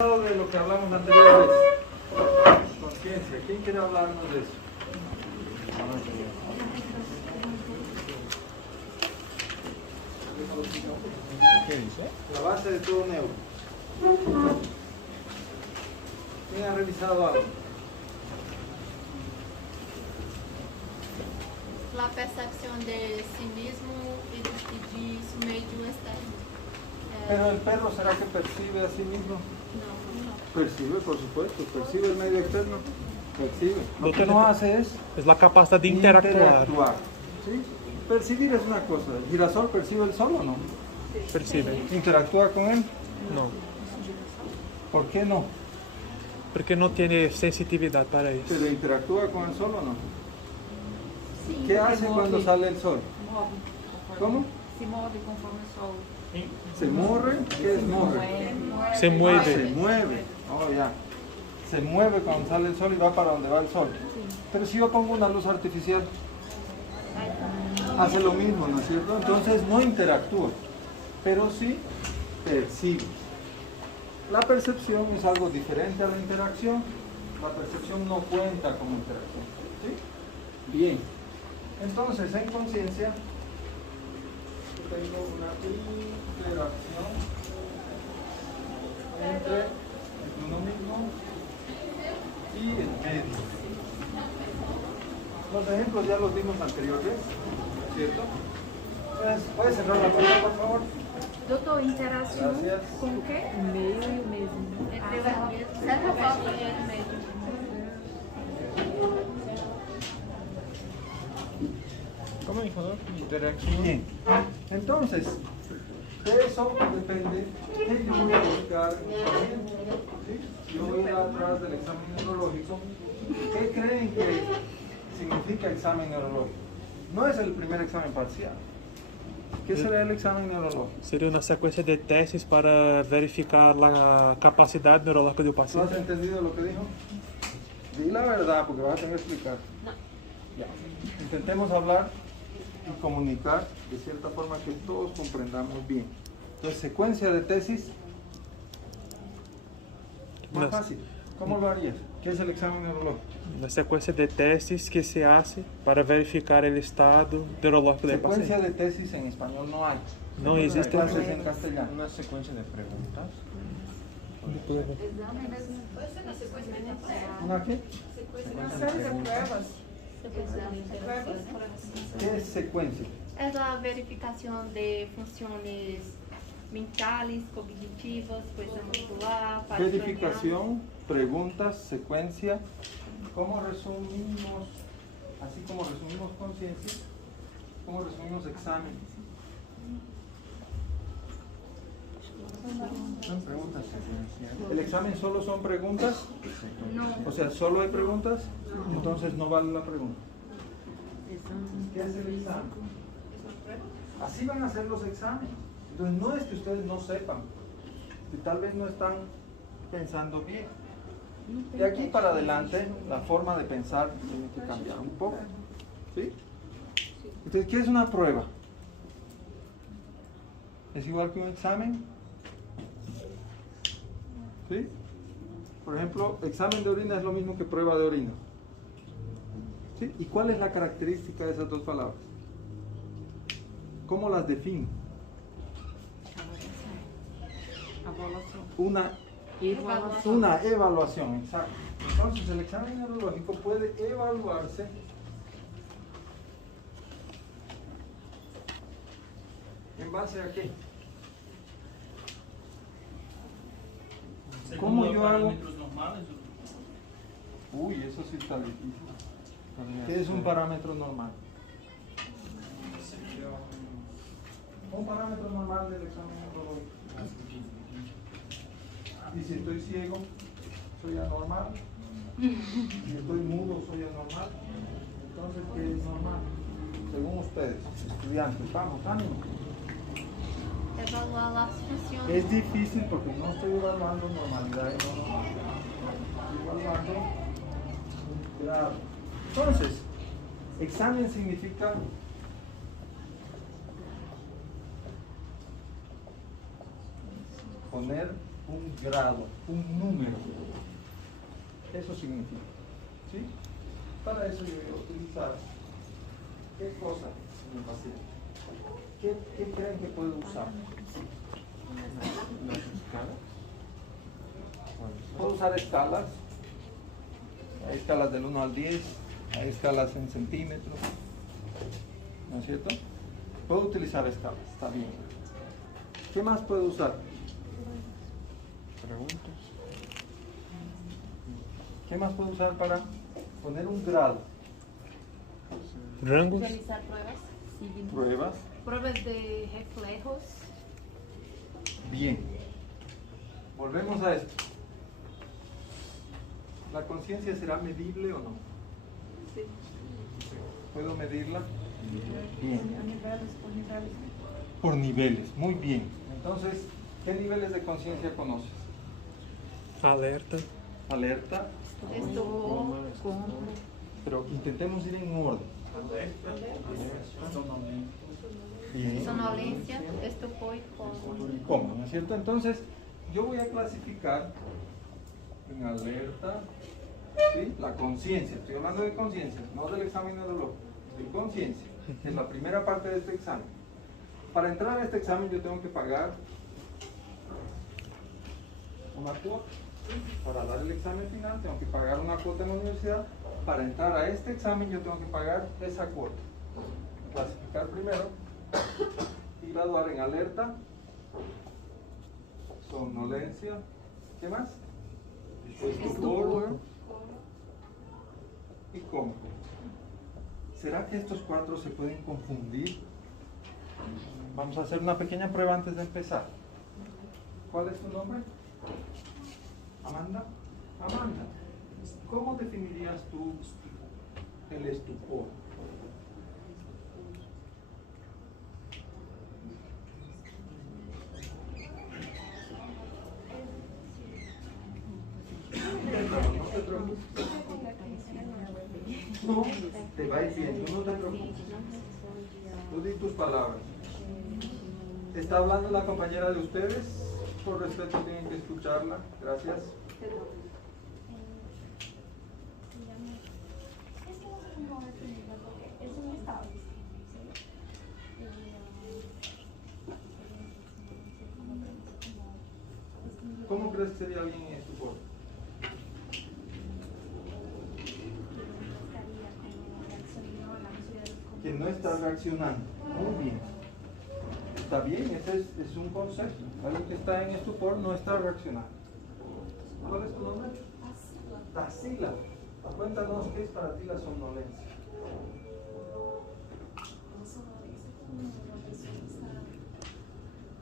De lo que hablamos anteriormente, conciencia. ¿Quién quiere hablarnos de eso? ¿Qué dice? La base de todo neuro. ¿Quién ha revisado algo? La percepción de sí mismo y de su medio externo. Pero el perro, ¿será que percibe a sí mismo? No. Percibe, por supuesto. Percibe el medio externo. Percibe. Lo que Doctor, no hace es la capacidad de interactuar. ¿Sí? Percibir es una cosa. ¿El girasol percibe el sol o no? Percibe. ¿Interactúa con él? No. ¿Por qué no? Porque no tiene sensitividad para eso. ¿Pero interactúa con el sol o no? Sim, ¿Qué porque hace move, cuando sale el sol? move conforme- ¿Cómo? Se move conforme o sol. ¿Se morre? ¿Qué es morre? Se Se mueve. mueve. Oh, ya. Se mueve cuando sale el sol y va para donde va el sol. Pero si yo pongo una luz artificial, hace lo mismo, ¿no es cierto? Entonces no interactúa, pero sí percibe. La percepción es algo diferente a la interacción. La percepción no cuenta como interacción. ¿Sí? Bien. Entonces, en conciencia, tengo una interacción entre uno mismo y el medio. Los ejemplos ya los vimos anteriormente, ¿cierto? Entonces, ¿puedes cerrar la puerta, por favor? Doutor, interação Gracias. com o quê? O meio e o mesmo. Entre certa forma e el medio. ¿Cómo dijo? Interacción. Bien. Entonces, de eso depende que yo voy a buscar en el paciente. ¿Sí? Yo voy a ir atrás del examen neurológico. ¿Qué creen que significa examen neurológico? No es el primer examen parcial. ¿Qué será el examen neurológico? Sería una secuencia de testes para verificar la capacidad neurológica del ¿Tú has paciente. entendido lo que dijo? Di la verdad porque vas a tener que explicar. Ya. Intentemos hablar y comunicar de cierta forma que todos comprendamos bien. Entonces, secuencia de tesis. Más No. fácil. ¿Cómo lo harías? ¿Qué es el examen neurológico? Una secuencia de testes que se hace para verificar el estado neurológico del Secuencia paciente. de tesis en español no hay. No Hay existe. clases en castellano. Una secuencia de preguntas. ¿Una qué? Pruebas. ¿Qué es secuencia? Es la verificación de funciones mentales, cognitivas, fuerza muscular, para Verificación, preguntas, secuencia. ¿Cómo resumimos, así como resumimos conciencia, cómo resumimos examen? Son preguntas secuenciales. ¿El examen solo son preguntas? O sea, ¿solo hay preguntas? Entonces no vale la pregunta. ¿Qué es el examen? Así van a ser los exámenes. Entonces no es que ustedes no sepan, que tal vez no están pensando bien. De aquí para adelante, la forma de pensar tiene que cambiar un poco. ¿Sí? Entonces, ¿qué es una prueba? ¿Es igual que un examen? ¿Sí? Por ejemplo, examen de orina es lo mismo que prueba de orina. ¿Sí? ¿Y cuál es la característica de esas dos palabras? ¿Cómo las defino? Una evaluación, exacto. Entonces, el examen neurológico puede evaluarse ¿en base a qué? ¿Cómo yo hago? Uy, eso sí está difícil. ¿Qué es un parámetro normal? Un parámetro normal del examen neurológico. Y si estoy ciego, soy anormal. Si estoy mudo, soy anormal. Entonces, ¿qué es normal? Según ustedes, estudiantes, vamos, ánimo. evaluar las funciones. Es difícil porque no estoy evaluando normalidad y no normalidad. Estoy evaluando un grado. Entonces, examen significa poner un grado, un número. Eso significa. ¿Sí? Para eso yo voy a utilizar ¿qué cosa en el paciente? ¿Qué creen que puedo usar? ¿Una escala? Puedo usar escalas. Hay escalas del 1 al 10, hay escalas en centímetros. ¿No es cierto? Puedo utilizar escalas, está bien. ¿Qué más puedo usar? Preguntas. ¿Qué más puedo usar para poner un grado? Rangos. Realizar pruebas. Pruebas. Pruebas de reflejos. Bien. Volvemos a esto. ¿La conciencia será medible o no? Sí. ¿Puedo medirla? Bien. A niveles, por niveles. Por niveles, muy bien. Entonces, ¿qué niveles de conciencia conoces? Alerta. Alerta, Esto. pero intentemos ir en orden. Bien. Sonolencia, estupor y coma. Y coma, ¿no es cierto? Entonces, yo voy a clasificar en alerta, ¿sí? La conciencia. Estoy hablando de conciencia, no del examen neurológico, de conciencia, que es la primera parte de este examen. Para entrar a este examen yo tengo que pagar una cuota. Para dar el examen final tengo que pagar una cuota en la universidad. Para entrar a este examen yo tengo que pagar esa cuota. Clasificar primero y graduar en alerta, somnolencia, ¿qué más? Estupor y coma. ¿Será que estos cuatro se pueden confundir? Vamos a hacer una pequeña prueba antes de empezar. ¿Cuál es tu nombre? Amanda. Amanda, ¿cómo definirías tú el estupor? No te preocupes. No, te va a ir bien, tú no te preocupes. Tú di tus palabras. ¿Está hablando la compañera de ustedes? Por respeto tienen que escucharla. Gracias. ¿Cómo crees que sería bien en estupor? Que no está reaccionando. Muy bien. Está bien, ese es un concepto. Alguien que está en estupor no está reaccionando. ¿Cuál es tu nombre? Tarsila. Cuéntanos qué es para ti la somnolencia.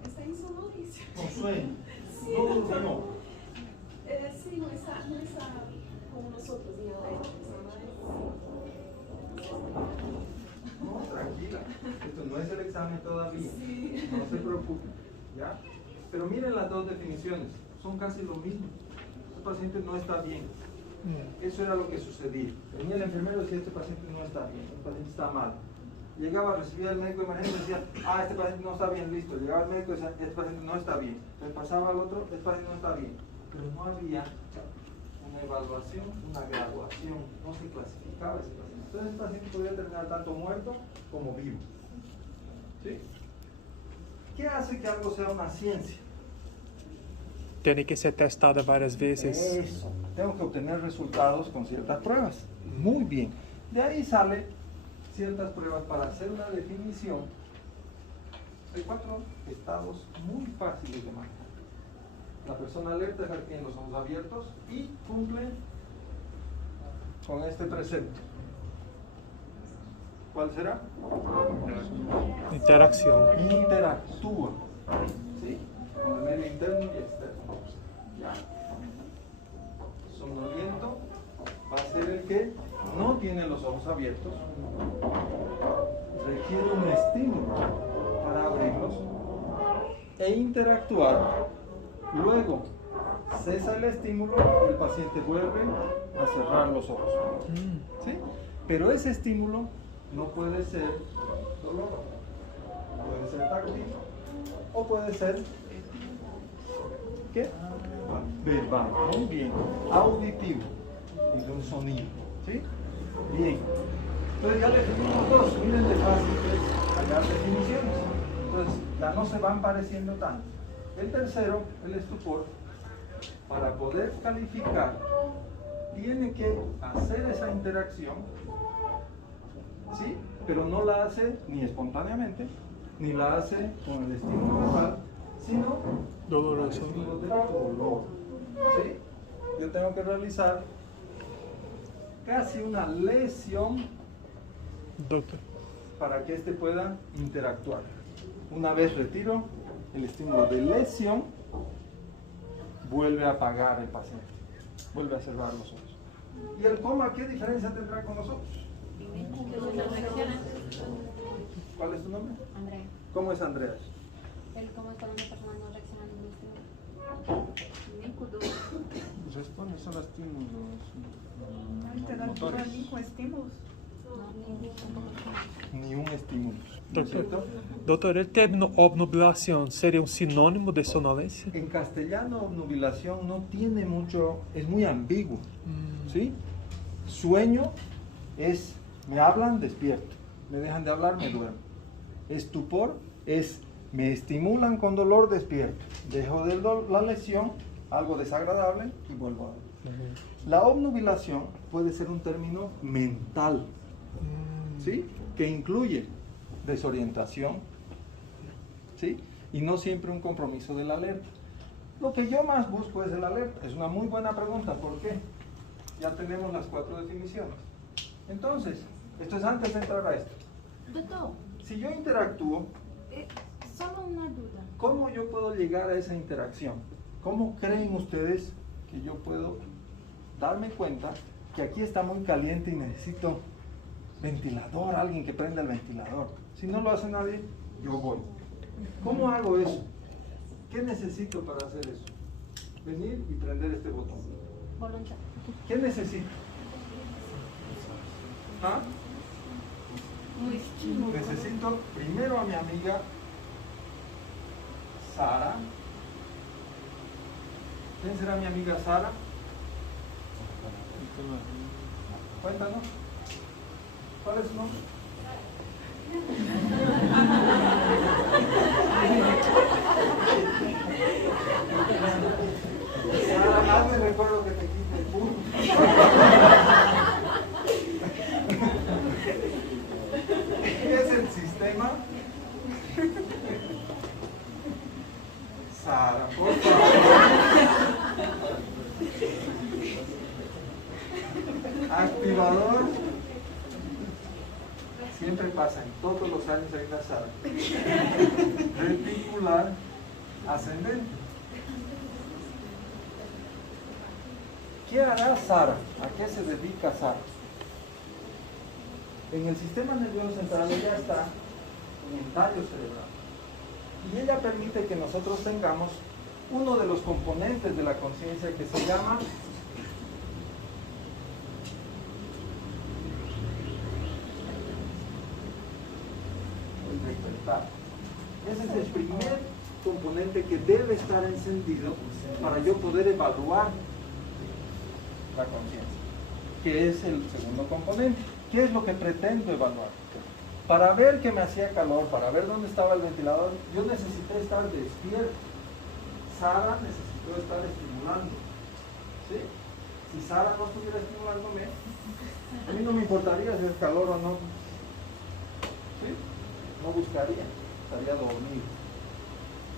Está en sonolicia. No sueño. Sí, No durmió. Sí, no está como nosotros, ni No, tranquila. Esto no es el examen todavía. No se preocupe. ¿Ya? Pero miren las dos definiciones. Son casi lo mismo. Este paciente no está bien. Eso era lo que sucedía. Venía el enfermero y decía, este paciente no está bien, este paciente está mal. Llegaba, recibía al médico de emergencia y decía, este paciente no está bien, listo. Llegaba el médico y decía, este paciente no está bien. Entonces pasaba al otro, este paciente no está bien. Pero no había una evaluación, una graduación, no se clasificaba ese paciente. Entonces el paciente podía terminar tanto muerto como vivo. ¿Sí? ¿Qué hace que algo sea una ciencia? Tiene que ser testada varias veces. Eso, tengo que obtener resultados con ciertas pruebas. Muy bien. De ahí sale ciertas pruebas para hacer una definición de 4 estados muy fáciles de manejar. La persona alerta es la que tiene los ojos abiertos y cumple con este precepto. ¿Cuál será? Interacción. Interactúa, ¿sí? Con el medio interno y externo. Ya. Somnoliento va a ser el que no tiene los ojos abiertos, requiere un estímulo para abrirlos e interactuar. Luego cesa el estímulo y el paciente vuelve a cerrar los ojos. ¿Sí? Pero ese estímulo no puede ser dolor, puede ser táctil o puede ser ¿Qué? Verbal. Muy bien. Auditivo. Es un sonido. ¿Sí? Bien. Entonces ya definimos dos. Miren de fácil que es hallar definiciones. Entonces ya no se van pareciendo tanto. El tercero, el estupor, para poder calificar, tiene que hacer esa interacción, ¿sí? Pero no la hace ni espontáneamente, ni la hace con el estímulo verbal, sino Doloroso. con el estímulo del dolor. ¿Sí? Yo tengo que realizar casi una lesión Doctor. para que éste pueda interactuar. Una vez retiro el estímulo de lesión, vuelve a apagar el paciente, vuelve a cerrar los ojos. ¿Y el coma qué diferencia tendrá con los ojos? ¿Cuál es tu nombre? Andrea, ¿Cómo es Andreas? el cómo está una persona no reaccionando al estímulo. Responde, son estímulos Interactúa ali com estímulos? ni un estímulo. ¿No es Doctor, cierto? doutor, el término obnubilación sería un sinónimo de sonolencia? En castellano, obnubilación no tiene mucho, es muy ambiguo. ¿Sí? Sueño es, me hablan, despierto. Me dejan de hablar, me duermo. Estupor es, me estimulan con dolor, despierto. Dejo de la lesión, algo desagradable y vuelvo a dormir. La obnubilación puede ser un término mental, ¿sí? Que incluye desorientación, ¿sí? Y no siempre un compromiso de la alerta. Lo que yo más busco es el alerta. Es una muy buena pregunta. ¿Por qué? Ya tenemos las 4 definiciones. Entonces, esto es antes de entrar a esto. Doutor, Si yo interactúo, só uma dúvida. ¿cómo yo puedo llegar a esa interacción? ¿Cómo creen ustedes que yo puedo darme cuenta que aquí está muy caliente y necesito ventilador, alguien que prenda el ventilador? Si no lo hace nadie, yo voy. ¿Cómo hago eso? ¿Qué necesito para hacer eso? Venir y prender este botón. Voluntad. ¿Qué necesito? ¿Ah? Necesito primero a mi amiga Sara. ¿Quién será mi amiga Sara? Cuéntanos. ¿Cuál es su nombre? Sara, hazme recuerdo que te quite el punto. ¿Qué es el sistema? Sara, por favor. Activador. Siempre pasa, en todos los años hay una Sara. Reticular ascendente. ¿Qué hará Sara? ¿A qué se dedica Sara? En el sistema nervioso central ella está en el tallo cerebral. Y ella permite que nosotros tengamos uno de los componentes de la conciencia que se llama el despertar. Ese es el primer componente que debe estar encendido para yo poder evaluar la conciencia, que es el segundo componente. ¿Qué es lo que pretendo evaluar? Para ver que me hacía calor, para ver dónde estaba el ventilador, yo necesité estar despierto. Sara necesitó estar estimulando. ¿Sí? Si Sara no estuviera estimulándome, a mí no me importaría si es calor o no. ¿Sí? No buscaría, estaría dormido.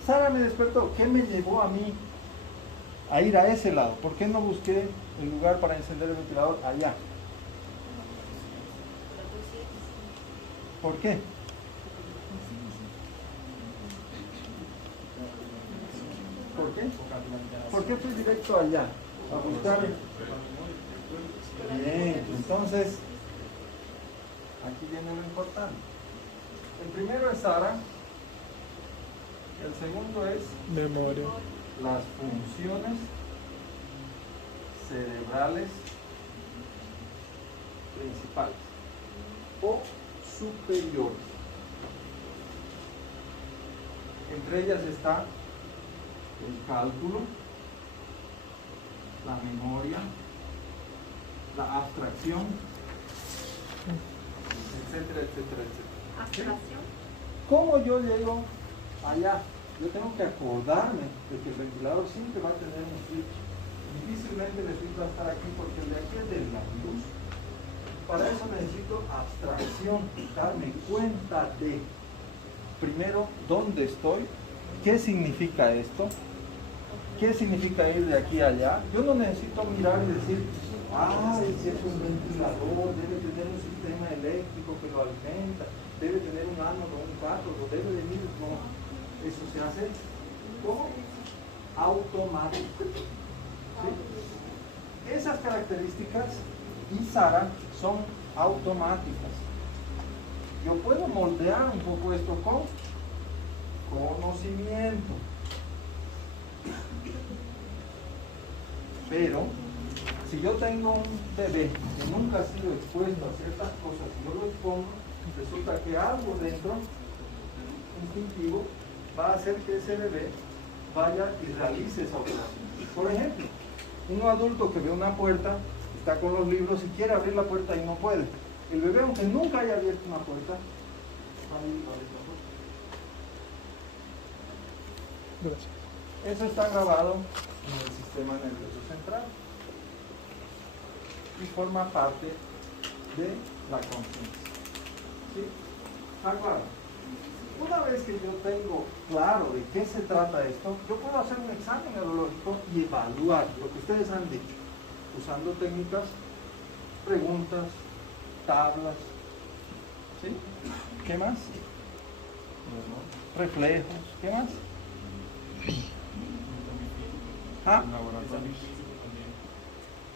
Sara me despertó. ¿Qué me llevó a mí a ir a ese lado? ¿Por qué no busqué el lugar para encender el ventilador allá? ¿Por qué? ¿Por qué? ¿Por qué fui directo allá? A buscar. Bien, entonces, aquí viene lo importante. El primero es Sara, el segundo es Memoria. las funciones cerebrales principales o superiores. Entre ellas está el cálculo, la memoria, la abstracción, etcétera, etcétera, etcétera. Abstracción. ¿Cómo yo llego allá? Yo tengo que acordarme de que el ventilador siempre va a tener un switch. Difícilmente el switch va a estar aquí porque el de aquí es de la luz. Para eso necesito abstracción, darme cuenta de, primero, dónde estoy, qué significa esto, qué significa ir de aquí a allá. Yo no necesito mirar y decir, es un ventilador, debe tener un sistema eléctrico que lo alimenta, debe tener un ánodo, un cátodo, debe venir, no, eso se hace como automático. ¿Sí? Esas características y Sara son automáticas. Yo puedo moldear un poco esto con conocimiento, pero si yo tengo un bebé que nunca ha sido expuesto a ciertas cosas y yo lo expongo, resulta que algo dentro instintivo va a hacer que ese bebé vaya y realice esa operación. Por ejemplo, un adulto que ve una puerta, está con los libros y quiere abrir la puerta y no puede. El bebé, aunque nunca haya abierto una puerta, va a ir a abrir la puerta. Gracias. Eso está grabado en el sistema nervioso central y forma parte de la conciencia. ¿Sí? Claro. Una vez que yo tengo claro de qué se trata esto, yo puedo hacer un examen neurológico y evaluar lo que ustedes han dicho, usando técnicas, preguntas, tablas. ¿Sí? ¿Qué más? Reflejos. ¿Qué más? ¿Ah?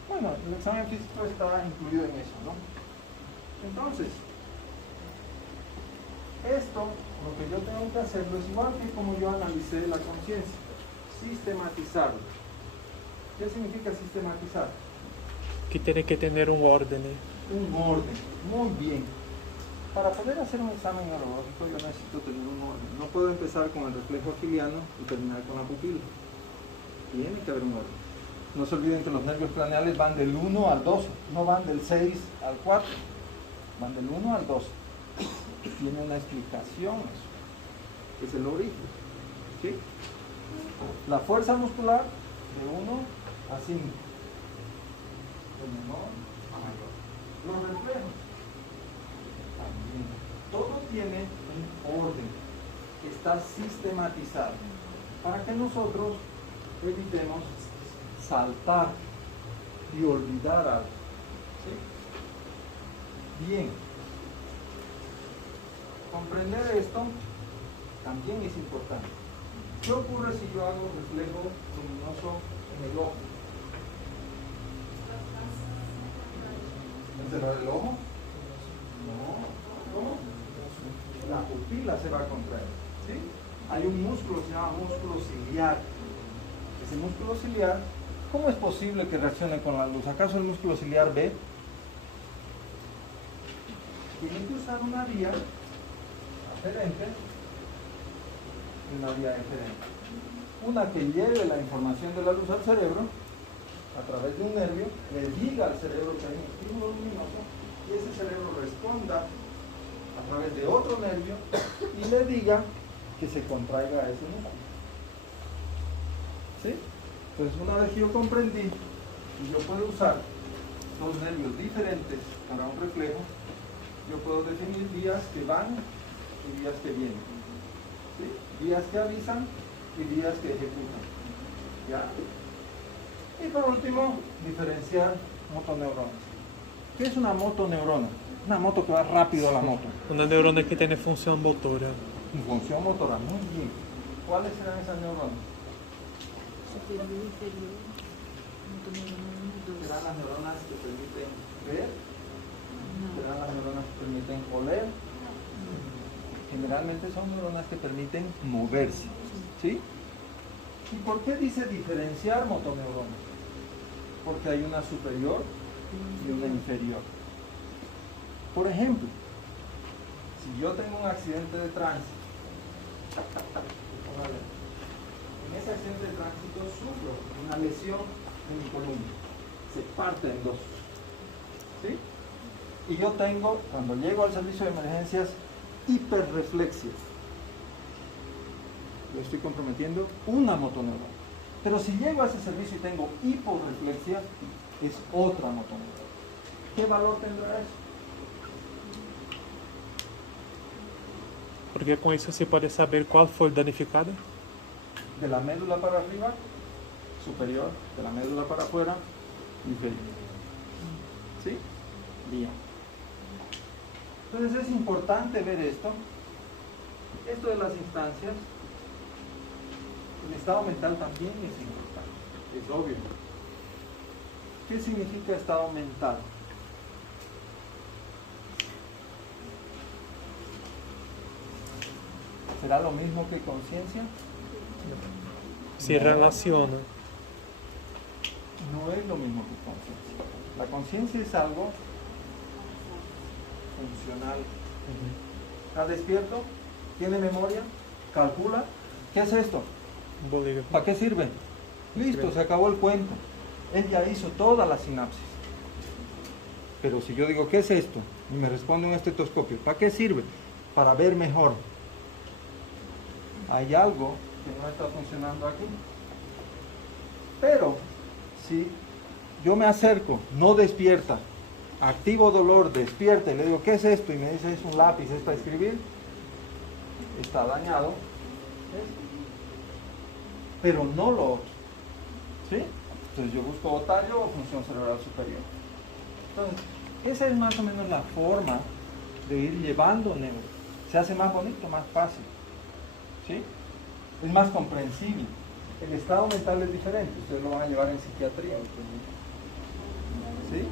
Bueno, el examen físico está incluido en eso, ¿no? Entonces, esto, lo que yo tengo que hacerlo es igual que como yo analicé la conciencia, sistematizarlo. ¿Qué significa sistematizar? Que tiene que tener un orden. Un orden, muy bien. Para poder hacer un examen neurológico yo necesito tener un orden. No puedo empezar con el reflejo ciliano y terminar con la pupila. Tiene que haber un orden. No se olviden que los nervios craneales van del 1 al 12, no van del 6 al 4, van del 1 al 12. Tiene una explicación eso, es el origen. ¿Sí? La fuerza muscular de 1 a 5, de menor a mayor. Los reflejos también. Todo tiene un orden, está sistematizado para que nosotros evitemos saltar y olvidar algo. ¿Sí? Bien. Comprender esto también es importante. ¿Qué ocurre si yo hago reflejo luminoso en el ojo? ¿Encerrar el ojo? No. ¿Cómo? La pupila se va a contraer. ¿Sí? Hay un músculo que se llama músculo ciliar. Ese músculo ciliar, ¿cómo es posible que reaccione con la luz? ¿Acaso el músculo ciliar ve? Tiene que usar una vía aferente y una vía eferente. Una que lleve la información de la luz al cerebro a través de un nervio, le diga al cerebro que hay un estímulo luminoso y ese cerebro responda a través de otro nervio y le diga que se contraiga ese músculo. ¿Sí? Entonces una vez que yo comprendí y yo puedo usar dos nervios diferentes para un reflejo, yo puedo definir vías que van y vías que vienen. ¿Sí? Vías que avisan y vías que ejecutan. ¿Ya? Y por último, diferenciar motoneuronas. ¿Qué es una motoneurona? Una moto que va rápido a la moto. Una neurona que tiene función motora. Función motora, muy bien. ¿Cuáles serán esas neuronas? Superior e inferior. ¿Serán las neuronas que permiten ver? ¿Serán las neuronas que permiten oler? Generalmente son neuronas que permiten moverse. ¿Sí? ¿Y por qué dice diferenciar motoneuronas? Porque hay una superior y una inferior. Por ejemplo, si yo tengo un accidente de tránsito, en ese accidente de tránsito sufro una lesión de mi columna. Se parte en dos. ¿Sí? Y yo tengo, cuando llego al servicio de emergencias, hiperreflexia. Yo estoy comprometiendo una motoneurona. Pero si llego a ese servicio y tengo hiporreflexia, es otra motoneurona. ¿Qué valor tendrá eso? Porque com isso se pode saber qual foi danificada. De la médula para arriba, superior, de la médula para afuera, inferior. ¿Sí? Bien. Entonces es importante ver esto. Esto de las instancias, el estado mental también es importante, es obvio. ¿Qué significa estado mental? ¿Será lo mismo que conciencia? Se relaciona. No es lo mismo que conciencia. La conciencia es algo funcional. ¿Está despierto? ¿Tiene memoria? ¿Calcula? ¿Qué es esto? Um bolígrafo. ¿Para qué sirve? Listo, se acabó el cuento. Él ya hizo toda la sinapsis. Pero si yo digo, ¿qué es esto? Y me responde un estetoscopio, ¿para qué sirve? Para ver mejor. Hay algo que no está funcionando aquí. Pero si yo me acerco, no despierta, activo dolor, despierta y le digo, ¿qué es esto? Y me dice, es un lápiz, es para escribir. Está dañado. ¿Ves? Pero no lo otro. ¿Sí? Entonces yo busco otario o función cerebral superior. Entonces, esa es más o menos la forma de ir llevando neuro. Se hace más bonito, más fácil. ¿Sí? Es más comprensible. El estado mental es diferente. Ustedes lo van a llevar en psiquiatría. ¿Sí?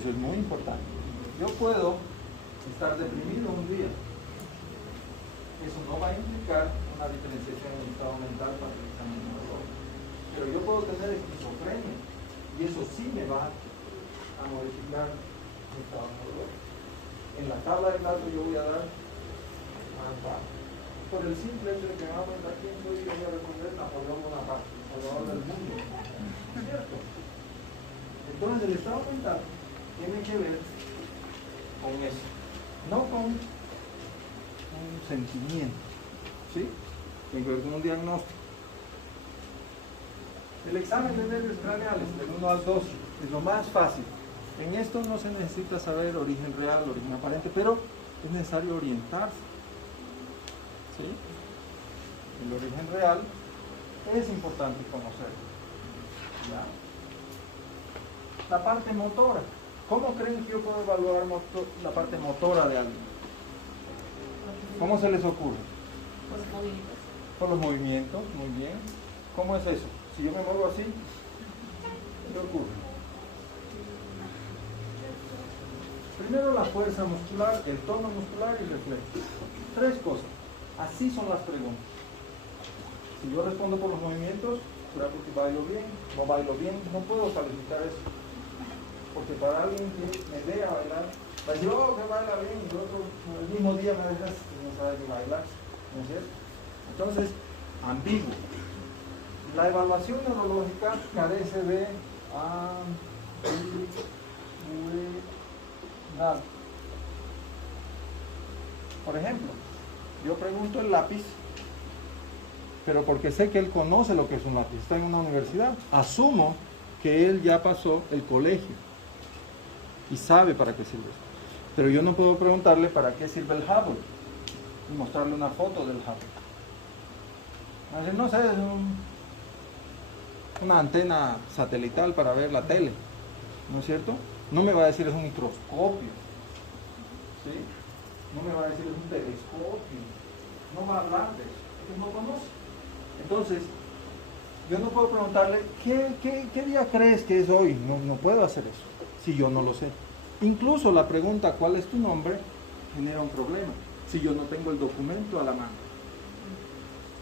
Eso es muy importante. Yo puedo estar deprimido un día. Eso no va a implicar una diferenciación en el estado mental para el examen neurológico. Pero yo puedo tener esquizofrenia y eso sí me va a modificar mi estado neurológico. En la tabla de datos yo voy a dar más bajo. Por el simple hecho de que me va a preguntar quién soy, yo voy a responder Napoleón Bonaparte, salvador del mundo. ¿Cierto? Entonces el estado mental tiene que ver con eso, no con un sentimiento, ¿sí? Tiene que ver con un diagnóstico. El examen de nervios craneales, del 1 al 2, es lo más fácil. En esto no se necesita saber origen real, origen aparente, pero es necesario orientarse. ¿Sí? El origen real es importante conocerlo. ¿Ya? La parte motora. ¿Cómo creen que yo puedo evaluar la parte motora de alguien? ¿Cómo se les ocurre? Por los movimientos, muy bien. ¿Cómo es eso? Si yo me muevo así, ¿qué ocurre? Primero la fuerza muscular, el tono muscular y el reflejo. Tres cosas. Así son las preguntas. Si yo respondo por los movimientos, será porque bailo bien, no bailo bien, no puedo calificar eso. Porque para alguien que me vea bailar, va a decir, oh, que baila bien, y otro el mismo día me dejas que no sabe ni bailar. ¿No es cierto? Entonces, ambiguo. La evaluación neurológica carece de ambigüedad. Por ejemplo, yo pregunto el lápiz, pero porque sé que él conoce lo que es un lápiz, está en una universidad. Asumo que él ya pasó el colegio y sabe para qué sirve eso. Pero yo no puedo preguntarle para qué sirve el Hubble y mostrarle una foto del Hubble. Va a decir, no sé, es una antena satelital para ver la tele, ¿no es cierto? No me va a decir es un microscopio, ¿sí? No me va a decir es un telescopio, no va a hablar de eso, porque no conoce. Entonces, yo no puedo preguntarle, ¿qué día crees que es hoy? No puedo hacer eso, si yo no lo sé. Incluso la pregunta, ¿cuál es tu nombre?, genera un problema, si yo no tengo el documento a la mano.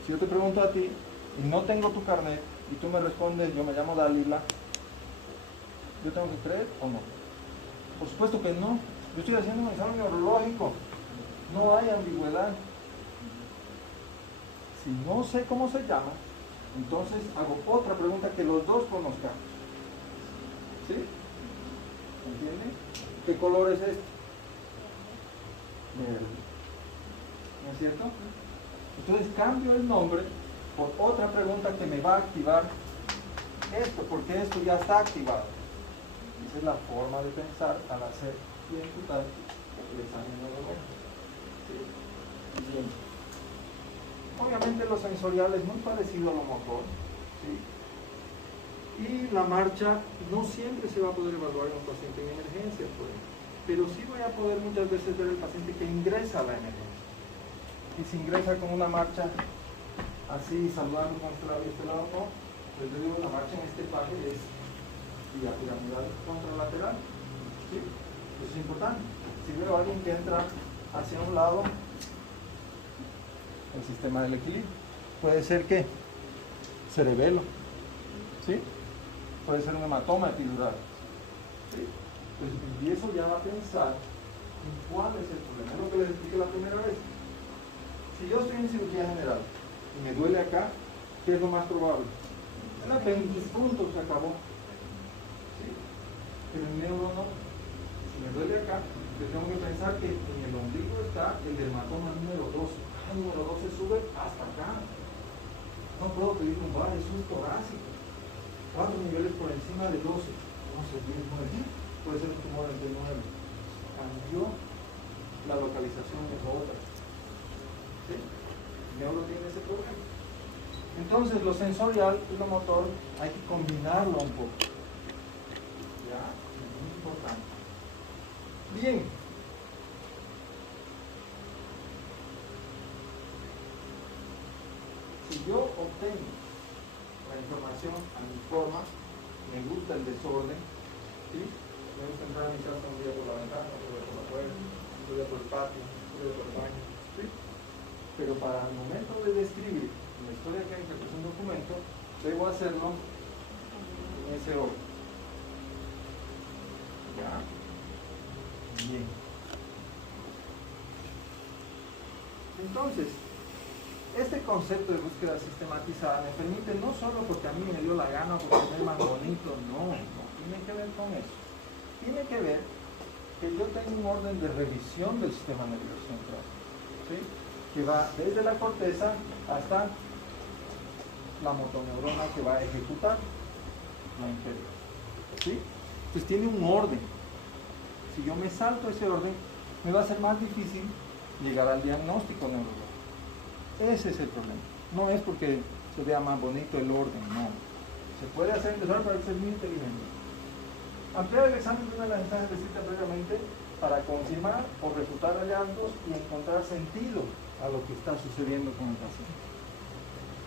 Si yo te pregunto a ti, y no tengo tu carnet, y tú me respondes, yo me llamo Dalila, ¿yo tengo que creer o no? Por supuesto que no. Yo estoy haciendo un examen neurológico. No hay ambigüedad. Si no sé cómo se llama, entonces hago otra pregunta que los dos conozcamos. ¿Sí? ¿Entienden? ¿Qué color es este? Verde. ¿No es cierto? Entonces cambio el nombre por otra pregunta que me va a activar esto, porque esto ya está activado. Esa es la forma de pensar al hacer y ejecutar el examen neurológico. ¿Sí? Bien. Obviamente lo sensorial es muy parecido a lo motor. ¿Sí? Y la marcha no siempre se va a poder evaluar en un paciente en emergencia, por ejemplo, pero sí voy a poder muchas veces ver el paciente que ingresa a la emergencia. Y si ingresa con una marcha así, saludando con este lado y este lado, no. Pues yo digo, la marcha en este paje es vía piramidal contralateral. ¿Sí? Eso es importante. Si veo a alguien que entra hacia un lado, el sistema del equilibrio. Puede ser que cerebelo. ¿Sí? Puede ser un hematoma epidural. ¿Sí? Pues empiezo ya a pensar en cuál es el problema. Es lo que les expliqué la primera vez. Si yo estoy en cirugía general y me duele acá, ¿qué es lo más probable? El apéndice, punto, se acabó. ¿Sí? Pero en neuro no. Si me duele acá, yo tengo que pensar que en el ombligo está el dermatoma número 12. El número 12 sube hasta acá. No puedo pedir un bar, es un torácico. 4 niveles por encima de 12. No sé, 10, 9. Puede ser un tumor entre 9. Cambió la localización de otra. ¿Sí? El neuro tiene ese problema. Entonces, lo sensorial y lo motor hay que combinarlo un poco. ¿Ya? Es muy importante. Bien. Si yo obtengo la información a mi forma, me gusta el desorden, ¿sí? Me gusta entrar a mi casa un día por la ventana, otro día por la puerta, otro día por el patio, otro día por el baño, ¿sí? Pero para el momento de describir la historia clínica, que es un documento, debo hacerlo en ese orden. ¿Ya? Bien. Entonces, este concepto de búsqueda sistematizada me permite, no solo porque a mí me dio la gana, porque es más bonito, no tiene que ver con eso. Tiene que ver que yo tengo un orden de revisión del sistema nervioso central, ¿sí? Que va desde la corteza hasta la motoneurona que va a ejecutar la inferior, ¿sí? Entonces tiene un orden. Si yo me salto ese orden, me va a ser más difícil llegar al diagnóstico neurológico. Ese es el problema. No es porque se vea más bonito el orden, no. Se puede hacer empezar para ser muy inteligente. Ampliar el examen de una de las instancias descritas previamente para confirmar o refutar hallazgos y encontrar sentido a lo que está sucediendo con el paciente.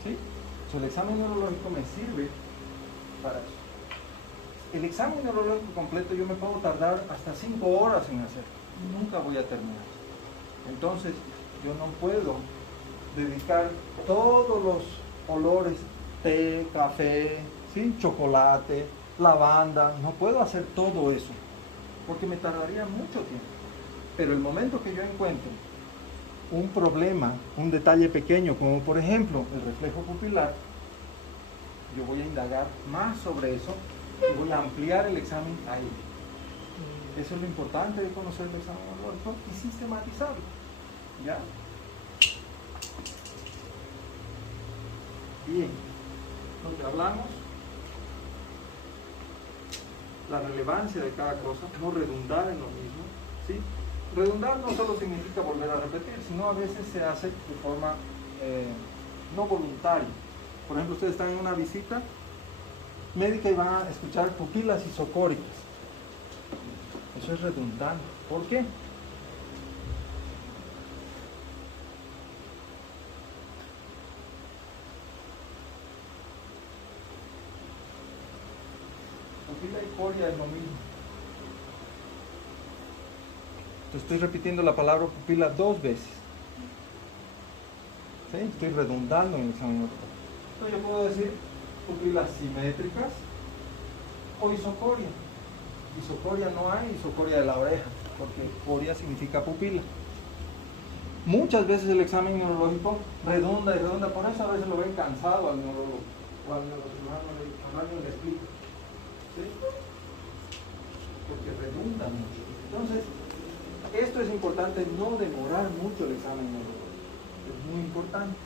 ¿Sí? Entonces, el examen neurológico me sirve para eso. El examen neurológico completo yo me puedo tardar hasta 5 horas en hacer. Nunca voy a terminar. Entonces, yo no puedo dedicar todos los olores, té, café, ¿sí? Chocolate, lavanda, no puedo hacer todo eso, porque me tardaría mucho tiempo. Pero el momento que yo encuentro un problema, un detalle pequeño, como por ejemplo el reflejo pupilar, yo voy a indagar más sobre eso y voy a ampliar el examen ahí. Eso es lo importante de conocer el examen neurológico y sistematizarlo. ¿Ya? Bien, lo que hablamos, la relevancia de cada cosa, no redundar en lo mismo, ¿sí? Redundar no solo significa volver a repetir, sino a veces se hace de forma no voluntaria. Por ejemplo, ustedes están en una visita médica y van a escuchar pupilas isocóricas. Eso es redundante. ¿Por qué? Pupila y coria es lo mismo. Entonces estoy repitiendo la palabra pupila 2 veces. ¿Sí? Estoy redundando en el examen neurológico. Entonces yo puedo decir pupilas simétricas o isocoria. Isocoria no hay, isocoria de la oreja, porque coria significa pupila. Muchas veces el examen neurológico redunda y redunda, por eso a veces lo ven cansado al neurólogo o al neurocirujano, a alguien le explica. ¿Sí? porque redunda mucho. Entonces, esto es importante, no demorar mucho el examen neurológico. Es muy importante.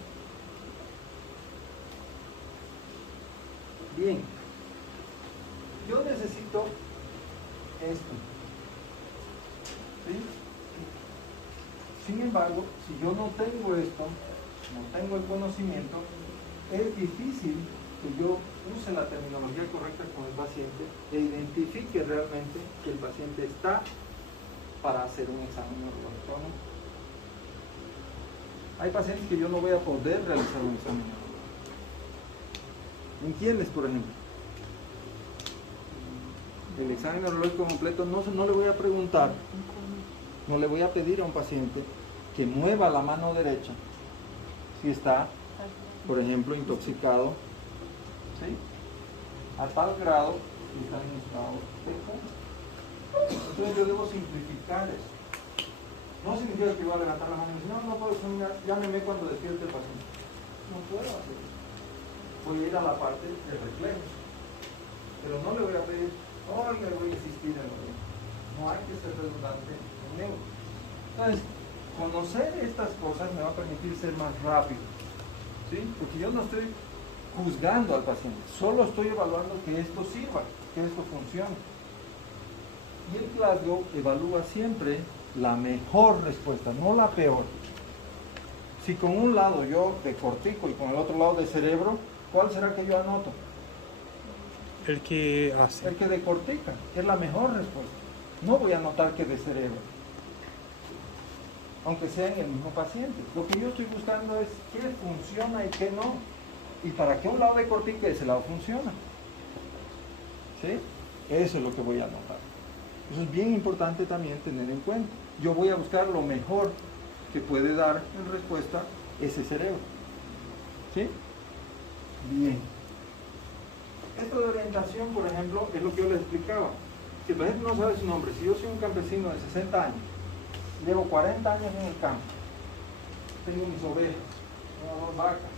Bien, yo necesito esto. ¿Sí? Sin embargo, si yo no tengo esto, no tengo el conocimiento, es difícil que yo use la terminología correcta con el paciente e identifique realmente que el paciente está para hacer un examen neurológico. Hay pacientes que yo no voy a poder realizar un examen neurológico. ¿En quiénes, por ejemplo? El examen neurológico completo no le voy a preguntar, no le voy a pedir a un paciente que mueva la mano derecha si está, por ejemplo, intoxicado, ¿sí? A tal grado que está en estado de coma. Entonces yo debo simplificar eso. No significa que voy a levantar la mano y decir, no puedo examinar, llámeme cuando despierte el paciente. No puedo hacer eso. Voy a ir a la parte de reflejos. Pero no le voy a pedir, le voy a insistir en lo mismo. No hay que ser redundante en neuro. Entonces, conocer estas cosas me va a permitir ser más rápido. ¿Sí? Porque yo no estoy juzgando al paciente, solo estoy evaluando que esto sirva, que esto funcione. Y el Glasgow evalúa siempre la mejor respuesta, no la peor. Si con un lado yo de cortico y con el otro lado de cerebro, ¿cuál será que yo anoto? El que hace. El que de cortica, que es la mejor respuesta. No voy a anotar que de cerebro, aunque sea en el mismo paciente. Lo que yo estoy buscando es qué funciona y qué no. Y para que un lado de cortica y ese lado funciona. ¿Sí? Eso es lo que voy a anotar. Eso es bien importante también tener en cuenta. Yo voy a buscar lo mejor que puede dar en respuesta ese cerebro. ¿Sí? Bien. Esto de orientación, por ejemplo, es lo que yo les explicaba. Si el paciente no sabe su nombre, si yo soy un campesino de 60 años, llevo 40 años en el campo, tengo mis ovejas, tengo 2 vacas,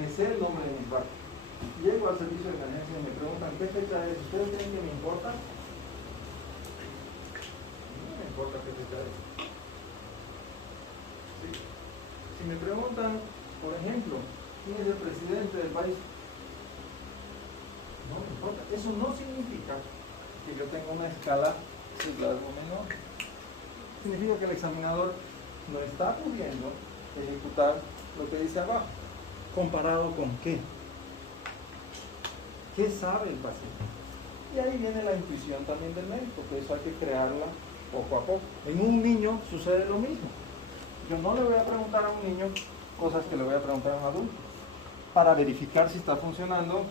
me sé el nombre de mis vacas, llego al servicio de emergencia y me preguntan ¿qué fecha es? ¿Ustedes creen que me importa? No me importa qué fecha es. ¿Sí? Si me preguntan, por ejemplo, ¿quién es el presidente del país? No me importa. Eso no significa que yo tenga una escala de Glasgow menor. Significa que el examinador no está pudiendo ejecutar lo que dice abajo. ¿Comparado con qué? ¿Qué sabe el paciente? Y ahí viene la intuición también del médico, que eso hay que crearla poco a poco. En un niño sucede lo mismo. Yo no le voy a preguntar a un niño cosas que le voy a preguntar a un adulto, para verificar si está funcionando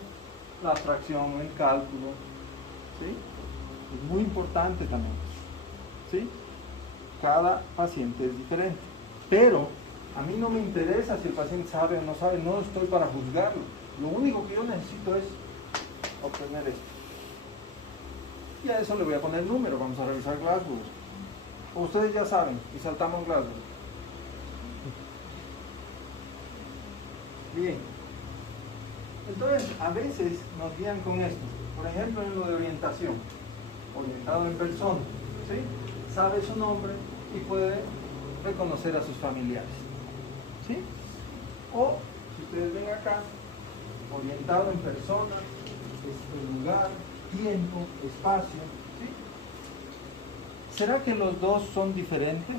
la abstracción, el cálculo. ¿Sí? Es muy importante también. ¿Sí? Cada paciente es diferente. Pero a mí no me interesa si el paciente sabe o no sabe, no estoy para juzgarlo. Lo único que yo necesito es obtener esto. Y a eso le voy a poner número, vamos a revisar Glasgow. O ustedes ya saben, y saltamos Glasgow. Bien. Entonces, a veces nos guían con esto. Por ejemplo, en lo de orientación. Orientado en persona. ¿Sí? Sabe su nombre y puede reconocer a sus familiares. ¿Sí? O, si ustedes ven acá, orientado en persona, es lugar, tiempo, espacio. ¿Sí? ¿Será que los dos son diferentes?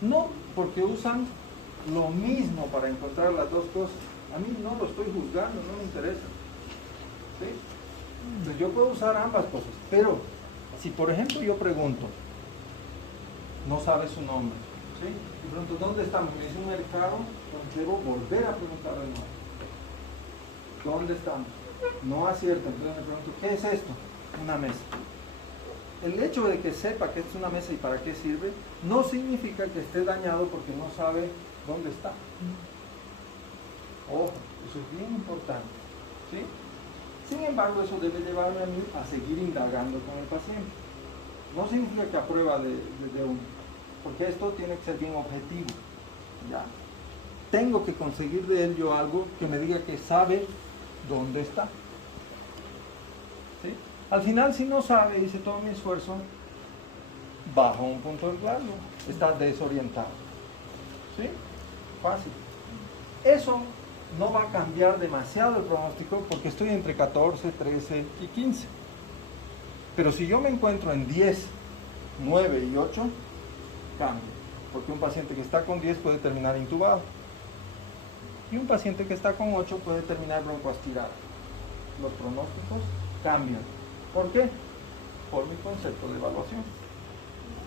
No, porque usan lo mismo para encontrar las dos cosas. A mí no lo estoy juzgando, no me interesa. ¿Sí? Entonces yo puedo usar ambas cosas, pero si por ejemplo yo pregunto, no sabe su nombre, ¿sí? Y pregunto, ¿dónde estamos? Me dice un mercado, entonces debo volver a preguntarle el nombre. ¿Dónde estamos? No acierta, entonces me pregunto, ¿qué es esto? Una mesa. El hecho de que sepa que es una mesa y para qué sirve, no significa que esté dañado porque no sabe dónde está. Ojo, eso es bien importante. ¿Sí? Sin embargo, eso debe llevarme a mí a seguir indagando con el paciente. No significa que aprueba de uno, porque esto tiene que ser bien objetivo. ¿Ya? Tengo que conseguir de él yo algo que me diga que sabe dónde está. ¿Sí? Al final, si no sabe, hice todo mi esfuerzo, bajo un punto del grado, está desorientado. ¿Sí? Fácil. Eso no va a cambiar demasiado el pronóstico porque estoy entre 14, 13 y 15. Pero si yo me encuentro en 10, 9 y 8, cambio. Porque un paciente que está con 10 puede terminar intubado. Y un paciente que está con 8 puede terminar broncoaspirado. Los pronósticos cambian. ¿Por qué? Por mi concepto de evaluación.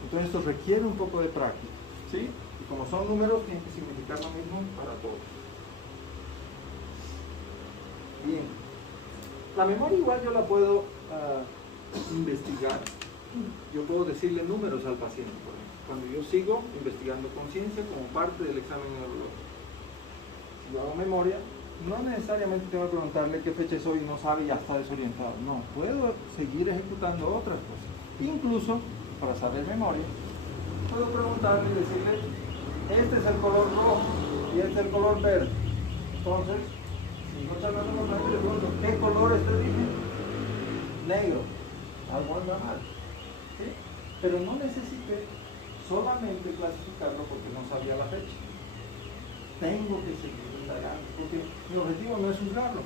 Entonces esto requiere un poco de práctica. ¿Sí? Y como son números, tienen que significar lo mismo para todos. Bien. La memoria igual yo la puedo investigar. Yo puedo decirle números al paciente, por ejemplo, cuando yo sigo investigando conciencia como parte del examen neurológico. Si yo hago memoria, no necesariamente tengo que preguntarle qué fecha es hoy y no sabe y ya está desorientado. No, puedo seguir ejecutando otras cosas. Incluso, para saber memoria, puedo preguntarle y decirle, este es el color rojo y este es el color verde. Entonces, si no charlando con nadie, le pregunto, ¿qué color es este dije? Negro. Algo anda mal. ¿Sí? Pero no necesité solamente clasificarlo porque no sabía la fecha. Tengo que seguir indagando, porque mi objetivo no es juzgarlo,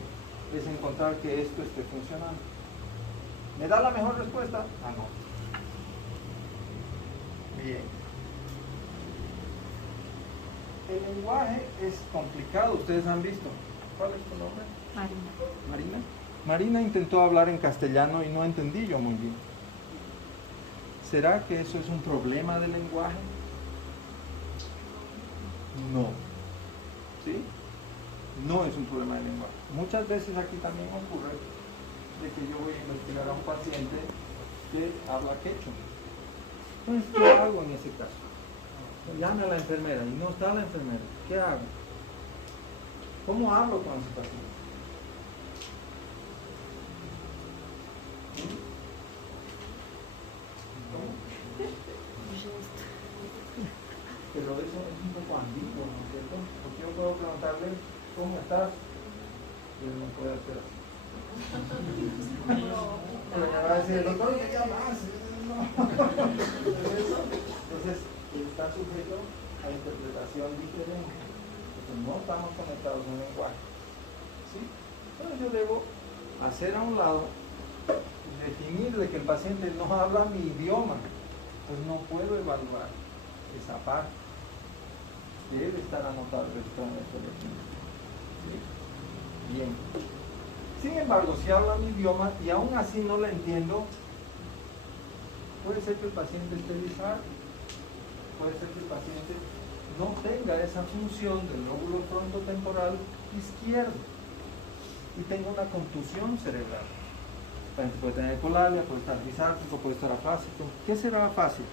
es encontrar que esto esté funcionando. ¿Me da la mejor respuesta? Ah, no. Bien. El lenguaje es complicado, ustedes han visto. ¿Cuál es tu nombre? Marina. Marina. Marina intentó hablar en castellano y no entendí yo muy bien. ¿Será que eso es un problema del lenguaje? No. ¿Sí? No es un problema del lenguaje. Muchas veces aquí también ocurre de que yo voy a investigar a un paciente que habla quechua. Entonces, ¿qué hago en ese caso? Llame a la enfermera y no está la enfermera. ¿Qué hago? ¿Cómo hablo con ese paciente? Pero eso es un poco ambiguo, ¿no es cierto? Porque yo puedo preguntarle, ¿cómo estás? Y él no puede hacer así. Pero me va a decir, doctor, ¿qué llamas? No. Entonces, está sujeto a interpretación diferente. Entonces, no estamos conectados en lenguaje. ¿Sí? Entonces, yo debo hacer a un lado, definir de que el paciente no habla mi idioma. Pues no puedo evaluar esa parte. Debe estar anotado el ¿sí? Bien. Sin embargo, si habla mi idioma y aún así no la entiendo, puede ser que el paciente esté disarte, puede ser que el paciente no tenga esa función del lóbulo frontotemporal izquierdo y tenga una contusión cerebral. El paciente puede tener ecolalia, puede estar disártico, puede estar afásico. ¿Qué será afásico?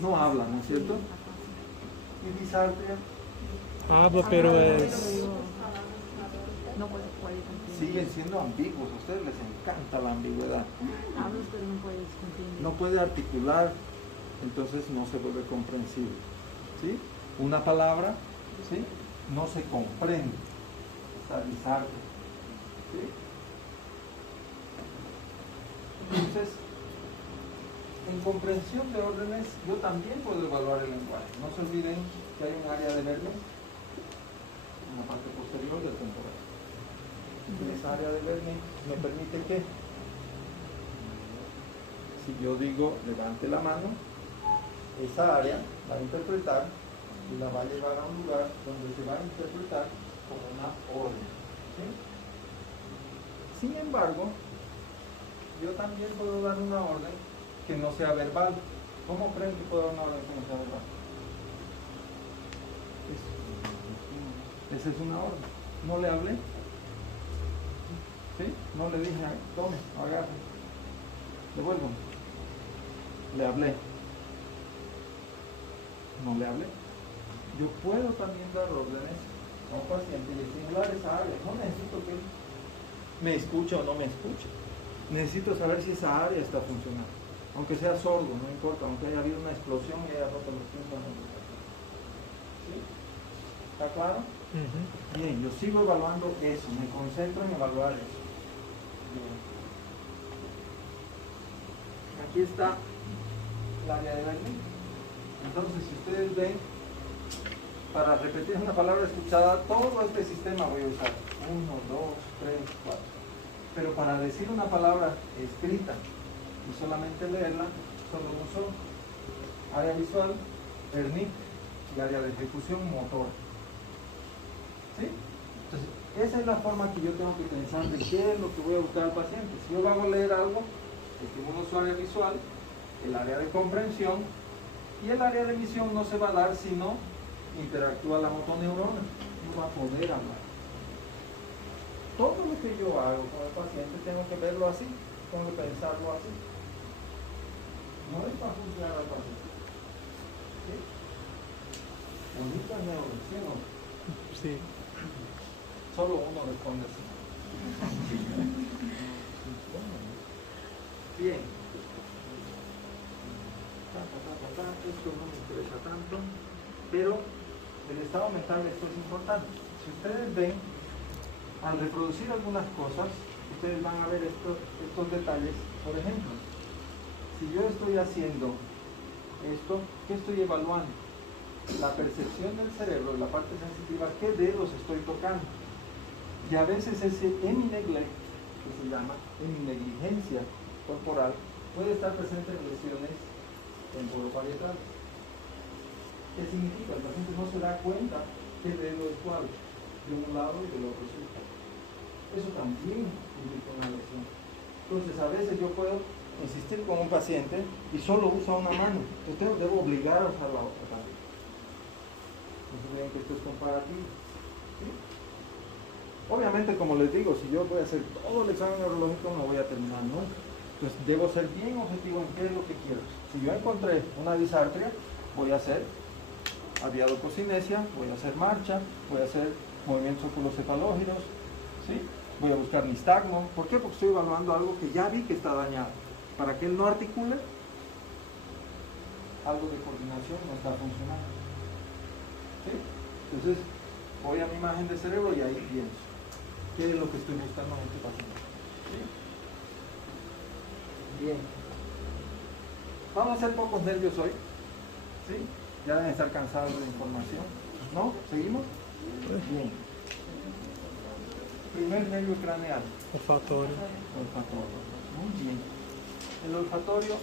No habla, ¿no es cierto? Y disartria Habla, pero es... No puede siguen siendo ambiguos, a ustedes les encanta la ambigüedad. Hablas, pero no puedes comprender. No puede articular, entonces no se vuelve comprensible. ¿Sí? Una palabra, ¿sí? No se comprende. Está disartria. ¿Sí? Entonces, en comprensión de órdenes, yo también puedo evaluar el lenguaje. No se olviden que hay un área de Vermes en la parte posterior del temporal. Esa área de Vermes me permite que, si yo digo levante la mano, esa área va a interpretar y la va a llevar a un lugar donde se va a interpretar como una orden. ¿Sí? Sin embargo, yo también puedo dar una orden que no sea verbal. ¿Cómo creen que puedo dar una orden que no sea verbal? Esa es una orden. No le hablé. ¿Sí? No le dije, tome, agarre. Devuelvo. Le hablé. No le hablé. Yo puedo también dar órdenes a un paciente y estimular esa área. No necesito que me escuche o no me escuche. Necesito saber si esa área está funcionando. Aunque sea sordo, no importa, aunque haya habido una explosión y haya roto los tímpanos. ¿Sí? ¿Está claro? Bien, yo sigo evaluando eso, me concentro en evaluar eso. Bien. Aquí está el área de Bernoulli. Entonces, si ustedes ven, para repetir una palabra escuchada, todo este sistema voy a usar. 1, 2, 3, 4. Pero para decir una palabra escrita y solamente leerla, solo uso área visual, ERNIC y área de ejecución, motor. ¿Sí? Entonces, esa es la forma que yo tengo que pensar de qué es lo que voy a buscar al paciente. Si yo hago leer algo, estimulo su área visual, el área de comprensión, y el área de emisión no se va a dar si no interactúa la motoneurona, no va a poder hablar. Todo lo que yo hago con el paciente tengo que verlo así, tengo que pensarlo así. No es para juzgar al paciente. ¿Sí? Bonita neuro, ¿sí o no? Sí. Solo uno responde así. Bien. Esto no me interesa tanto, pero el estado mental, esto es importante. Si ustedes ven, al reproducir algunas cosas, ustedes van a ver estos detalles. Por ejemplo, si yo estoy haciendo esto, ¿qué estoy evaluando? La percepción del cerebro, la parte sensitiva, ¿qué dedos estoy tocando? Y a veces ese hemineglect, que se llama heminegligencia corporal, puede estar presente en lesiones temporoparietales. ¿Qué significa? El paciente no se da cuenta qué dedo es cuál, de un lado y del otro sí. Eso también indica una lesión. Entonces, a veces yo puedo insistir con un paciente y solo usa una mano. Entonces, debo obligar a usar la otra mano. Entonces, vean que esto es comparativo. ¿Sí? Obviamente, como les digo, si yo voy a hacer todo el examen neurológico, no voy a terminar nunca. Entonces, debo ser bien objetivo en qué es lo que quiero. Si yo encontré una disartria, voy a hacer aviadococinesia, voy a hacer marcha, voy a hacer movimientos oculocefalógidos, ¿sí? Voy a buscar nistagmo. ¿Por qué? Porque estoy evaluando algo que ya vi que está dañado. Para que él no articule, algo de coordinación no está funcionando. ¿Sí? Entonces, voy a mi imagen de cerebro y ahí pienso. ¿Qué es lo que estoy buscando en este paciente? ¿Sí? Bien. Vamos a hacer pocos nervios hoy. ¿Sí? Ya deben estar cansados de la información. ¿No? ¿Seguimos? Bien. Primer nervio craneal. Olfatorio. Olfatorio. Muy bien. El olfatorio,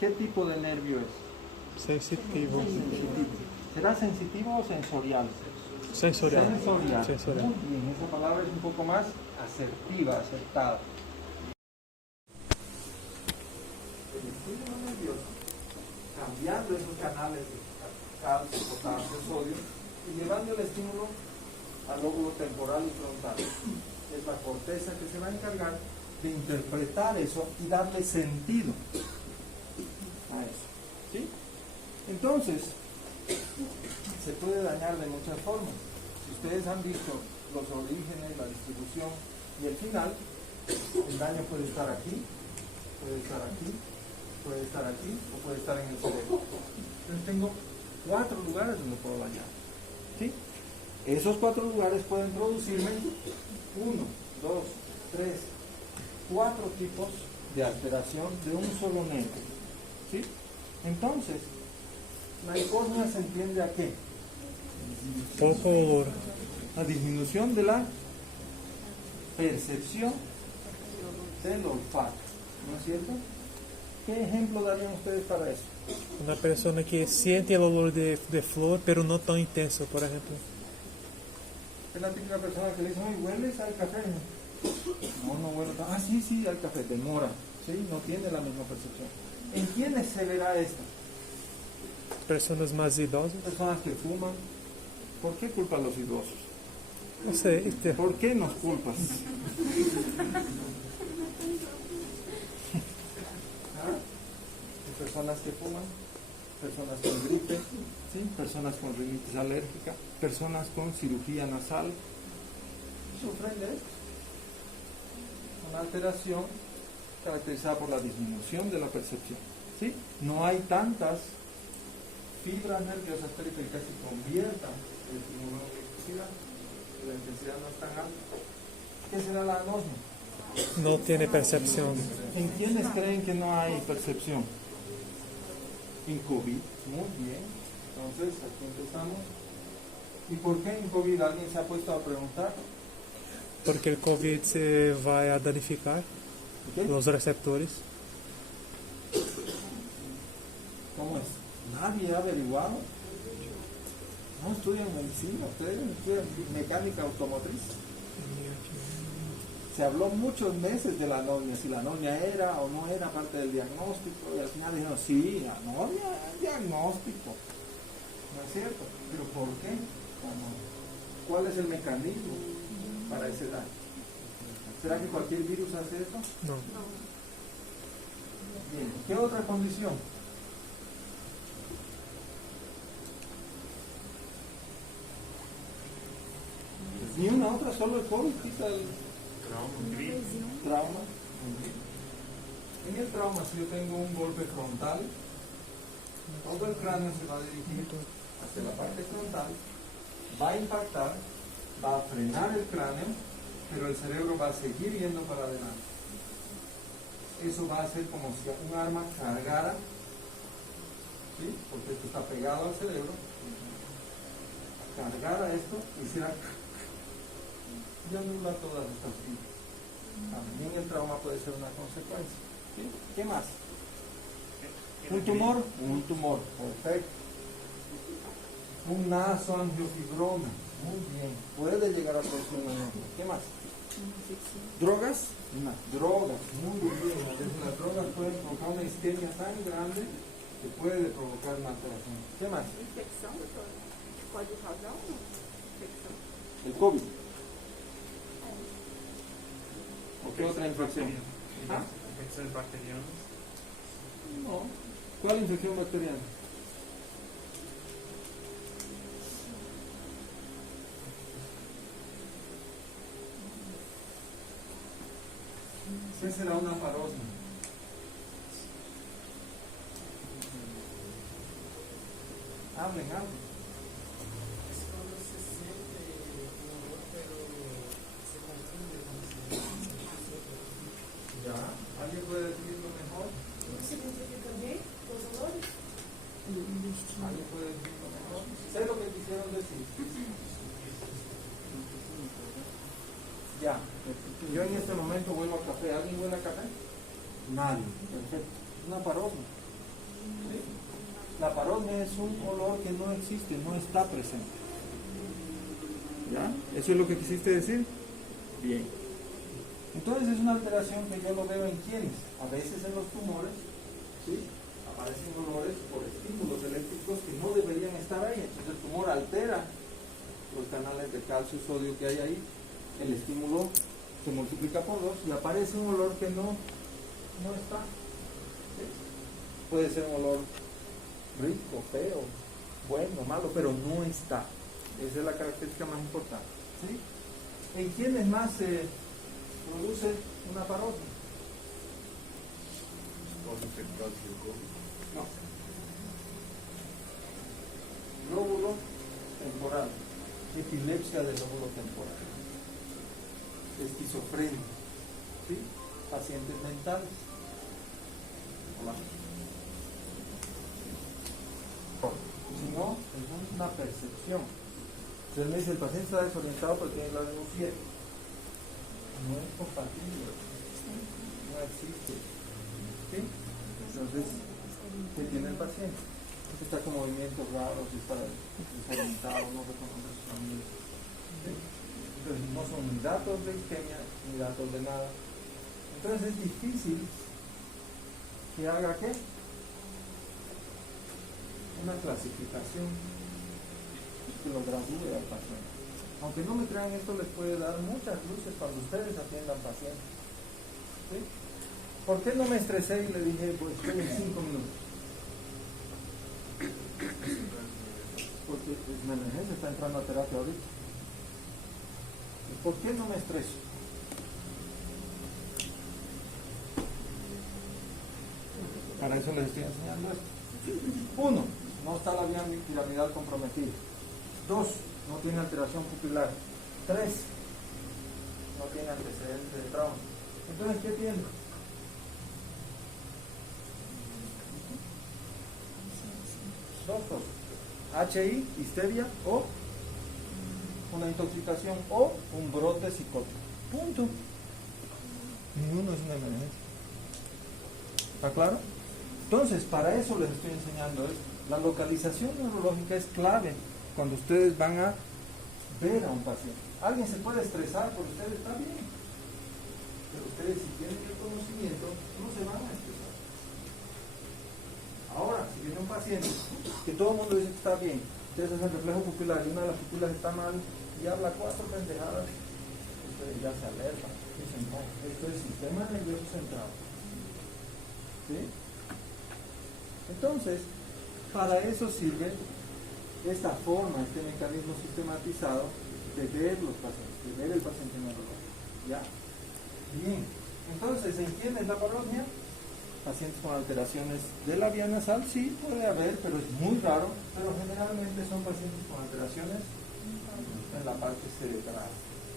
¿qué tipo de nervio es? Sensitivo. Sensitivo. ¿Será sensitivo o sensorial? Sensorial. Sensorial. Muy bien, esa palabra es un poco más asertiva, acertada. El estímulo nervioso, cambiando esos canales de calcio, potasio, sodio, y llevando el estímulo al lóbulo temporal y frontal. Es la corteza que se va a encargar de interpretar eso y darle sentido a eso. ¿Sí? Entonces, se puede dañar de muchas formas. Si ustedes han visto los orígenes, la distribución y el final, el daño puede estar aquí, puede estar aquí, puede estar aquí o puede estar en el cerebro. Entonces tengo 4 lugares donde puedo dañar. ¿Sí? Esos 4 lugares pueden producirme 1, 2, 3, 4 tipos de alteración de un solo nervio. ¿Sí? Entonces, la hipopnea se entiende a qué? Poco olor. La disminución de la percepción del olfato. ¿No es cierto? ¿Qué ejemplo darían ustedes para eso? Una persona que siente el olor de flor, pero no tan intenso, por ejemplo. Es la típica persona que le dice, ay, ¿hueles al café? No, no huele. Ah, sí, sí, al café, demora. ¿Sí? No tiene la misma percepción. ¿En quiénes se verá esto? Personas más idosas. Personas que fuman. ¿Por qué culpa a los idosos? No sé, ¿Por qué nos culpas? ¿Ah? Personas que fuman, personas con gripe, ¿sí? Personas con rinitis alérgica, personas con cirugía nasal, sufren de esto. Una alteración caracterizada por la disminución de la percepción. ¿Sí? No hay tantas fibras nerviosas periféricas que conviertan el estímulo intensidad. La intensidad no es tan alta. ¿Qué será la anosmia? No tiene percepción. ¿En quiénes creen que no hay percepción? En COVID. Muy bien. Entonces, aquí empezamos. ¿Y por qué en COVID? ¿Alguien se ha puesto a preguntar? Porque el COVID se va a danificar ¿Qué? los receptores. ¿Cómo es? Nadie ha averiguado. No estudian medicina, ustedes estudian mecánica automotriz. Se habló muchos meses de la anomia, si la anomia era o no era parte del diagnóstico, y al final dijeron, sí, anomia es diagnóstico. ¿No es cierto? ¿Pero por qué? ¿Cuál es el mecanismo para ese daño? ¿Será que cualquier virus hace eso? No. Bien, ¿qué otra condición? Ni una otra, solo el COVID quita el trauma. En el trauma, si yo tengo un golpe frontal, todo el cráneo se va a dirigir hacia la parte frontal, va a impactar, va a frenar el cráneo, pero el cerebro va a seguir yendo para adelante. Eso va a ser como si un arma cargara, ¿sí? Porque esto está pegado al cerebro, cargara esto y hiciera y anula todas estas vidas. También el trauma puede ser una consecuencia. ¿Sí? ¿Qué más? ¿Un tumor? Un tumor, perfecto. Un nasoangiofibroma, muy bien. Puede llegar a producir una anemia. ¿Qué más? ¿Drogas? Drogas, muy bien. A veces las drogas pueden provocar una isquemia tan grande que puede provocar una alteración. ¿Qué más? Infecção, doutor? Pode causar uma infecção? El COVID. ¿O qué otra infección? ¿Ah? Infecciones bacterianas. No. ¿Cuál infección bacteriana? ¿Qué será una parosmia? Hablen, hablen. Es cuando se siente un olor, pero se confunde con Ya. ¿Alguien puede decirlo mejor? Se identifica bem os olores? ¿Alguien puede decirlo mejor? Sé lo que quisieron decir. Ya. Yo en este momento vuelvo a café. ¿Alguien huele a café? Nadie. Perfecto. Una parosmia. ¿Sí? La parosmia es un olor que no existe, no está presente. ¿Ya? ¿Eso es lo que quisiste decir? Bien. Entonces es una alteración que yo lo veo en quienes, a veces en los tumores, ¿sí? Aparecen olores por estímulos eléctricos que no deberían estar ahí. Entonces el tumor altera los canales de calcio y sodio que hay ahí, el estímulo se multiplica por 2 y aparece un olor que no está. ¿Sí? Puede ser un olor rico, feo, bueno, malo, pero no está. Esa es la característica más importante. ¿Sí? ¿En quiénes más se produce una parosmia? No. Lóbulo temporal, epilepsia del lóbulo temporal, esquizofrenia, ¿sí? Pacientes mentales. Hola. Si no, es una percepción. Entonces me dice, el paciente está desorientado porque tiene grado 7. No es compatible, no existe. ¿Sí? Entonces, ¿qué tiene el paciente? Está con movimientos raros, está desorientado, no reconoce a sus amigos. ¿Sí? Entonces, no son ni datos de isquemia ni datos de nada. Entonces, es difícil que haga ¿qué? Una clasificación que lo gradúe al paciente. Aunque no me crean, esto les puede dar muchas luces cuando ustedes atiendan pacientes. ¿Sí? ¿Por qué no me estresé y le dije, pues estoy en 5 minutos? Porque es una emergencia, está entrando a terapia ahorita. ¿Y por qué no me estreso? Para eso les estoy enseñando esto. 1. No está la vía piramidal comprometida. 2. no tiene alteración pupilar. 3, no tiene antecedente de trauma. Entonces, ¿qué tiene? Dos cosas. HI, histeria o una intoxicación o un brote psicótico. Punto. Ninguno es una emergencia. ¿Está claro? Entonces, para eso les estoy enseñando esto. La localización neurológica es clave cuando ustedes van a ver a un paciente. Alguien se puede estresar por ustedes, está bien. Pero ustedes, si tienen el conocimiento, no se van a estresar. Ahora, si viene un paciente que todo el mundo dice que está bien, ustedes hacen reflejo pupilar y una de las pupilas está mal y habla 4 pendejadas, ustedes ya se alertan. Dicen, no, esto es sistema nervioso central. ¿Sí? Entonces, para eso sirve esta forma, este mecanismo sistematizado de ver los pacientes, de ver el paciente neurológico. ¿Ya? Bien. Entonces, ¿en quién es la parosmia? Pacientes con alteraciones de la vía nasal, sí, puede haber, pero es muy raro, pero generalmente son pacientes con alteraciones en la parte cerebral.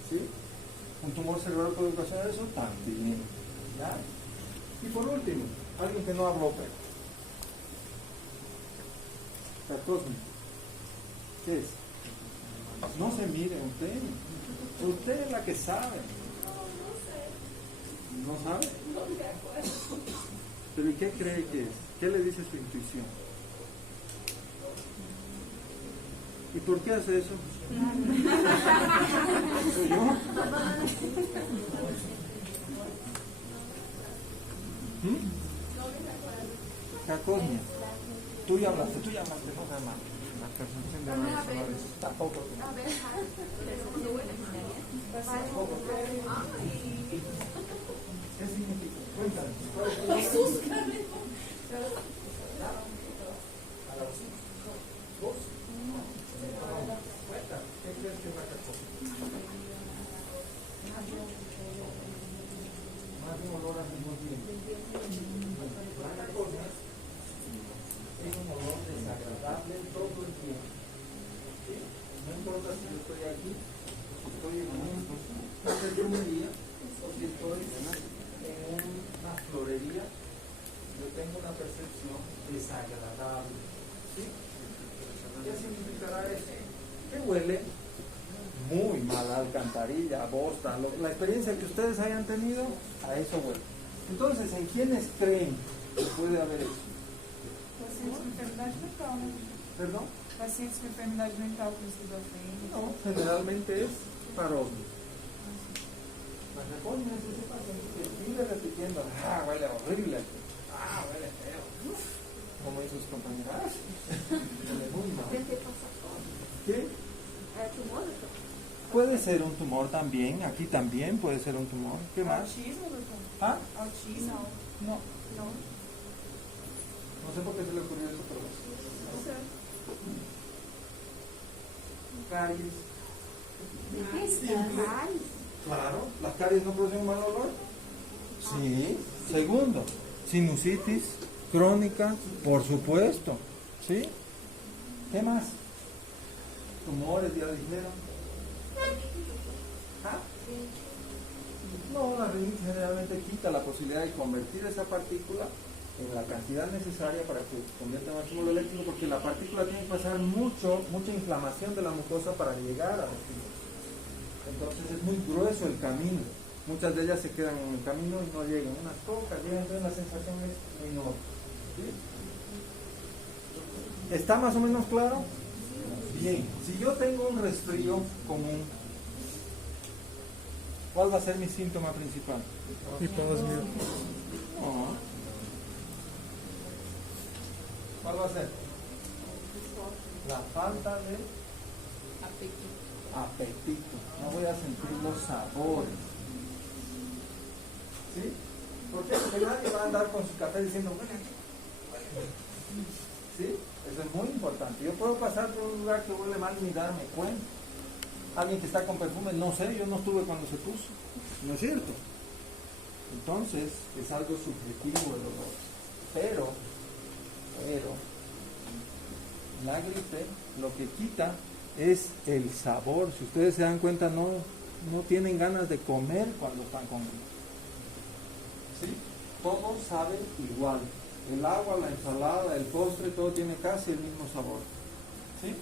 ¿Sí? ¿Un tumor cerebral puede ocasionar eso? También. ¿Ya? Y por último, alguien que no habló, pero Sarcosmia. ¿Qué es? No se mire usted. Usted es la que sabe. ¿No sabe? No me acuerdo. ¿Pero y qué cree que es? ¿Qué le dice su intuición? ¿Y por qué hace eso? ¿Soy yo? Sarcosmia. Tú ya hablaste, no sé más. La percepción de análisis tampoco. ¿Qué significa? Cuéntame. Jesús, Carmen. ¿Vos? ¿Qué crees que es la cacota? Más de un olor al mismo tiempo. La cacota es un olor desagradable todo el tiempo. ¿Sí? No importa si yo estoy aquí, si estoy en una perfumería o si estoy en una florería, yo tengo una percepción desagradable. ¿Sí? ¿Qué significará eso? Que huele muy mal a alcantarilla, a bosta, la experiencia que ustedes hayan tenido, a eso huele. Entonces, ¿en quiénes creen que puede haber eso? Pacientes com enfermidade mental, né? ¿Perdón? Pacientes com enfermidade mental com esquizofrenia. No, generalmente es parosmia. La sarcosmia es ese paciente que vive repitiendo, huele horrible, huele feo. Como dicen sus compañeras, huele muy mal. ¿Qué? Puede ser un tumor también, aquí también puede ser un tumor. ¿Qué más? Autismo, doutor? ¿Ah? Autismo? No. Não. No sé por qué se le ocurrió eso, pero caries. Claro, las caries no producen mal olor. Sí. Segundo, sinusitis crónica, por supuesto. ¿Sí? ¿Qué más? Tumores, ya dijeron. ¿Ah? No, la rinitis generalmente quita la posibilidad de convertir esa partícula en la cantidad necesaria para que se convierta en estímulo eléctrico, porque la partícula tiene que pasar mucha inflamación de la mucosa para llegar a los estímulos. Entonces es muy grueso el camino. Muchas de ellas se quedan en el camino y no llegan. Unas pocas llegan, entonces la sensación es menor. ¿Sí? ¿Está más o menos claro? Bien. Si yo tengo un resfrío común, ¿cuál va a ser mi síntoma principal? Hiposmia. No. ¿Cuál va a ser? La falta de apetito. No voy a sentir los sabores. ¿Sí? ¿Por qué? Porque nadie va a andar con su café diciendo, huele. ¿Sí? Eso es muy importante. Yo puedo pasar por un lugar que huele mal y ni darme cuenta. Alguien que está con perfume, no sé, yo no estuve cuando se puso. ¿No es cierto? Entonces, es algo subjetivo el olor. Pero, la gripe lo que quita es el sabor. Si ustedes se dan cuenta, no tienen ganas de comer cuando están comiendo. ¿Sí? Todo sabe igual. El agua, la ensalada, el postre, todo tiene casi el mismo sabor. ¿Sí?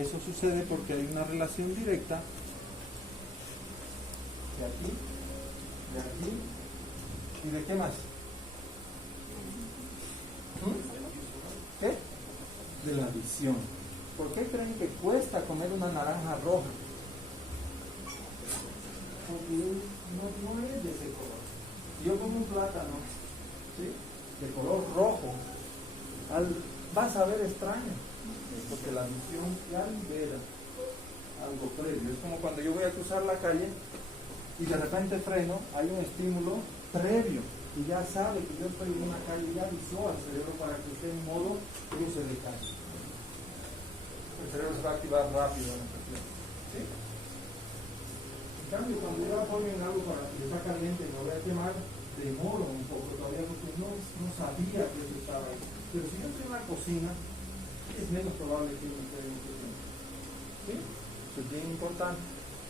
Eso sucede porque hay una relación directa de aquí y de qué más. ¿Qué? De la visión. ¿Por qué creen que cuesta comer una naranja roja? Porque no es de ese color. Yo como un plátano, ¿sí?, de color rojo, vas a ver extraño, porque la visión ya libera algo previo. Es como cuando yo voy a cruzar la calle y de repente freno, hay un estímulo previo y ya sabe que yo estoy en una calle, ya avisó al cerebro para que esté en modo cruce de calle. El cerebro se va a activar rápido en esta clase. ¿Sí? En cambio, cuando yo la pongo en algo para que está caliente y me voy a quemar, demoro un poco todavía porque no sabía que eso estaba ahí. Pero si yo estoy en la cocina, es menos probable que me quede mucho tiempo. ¿Sí? Eso es bien importante.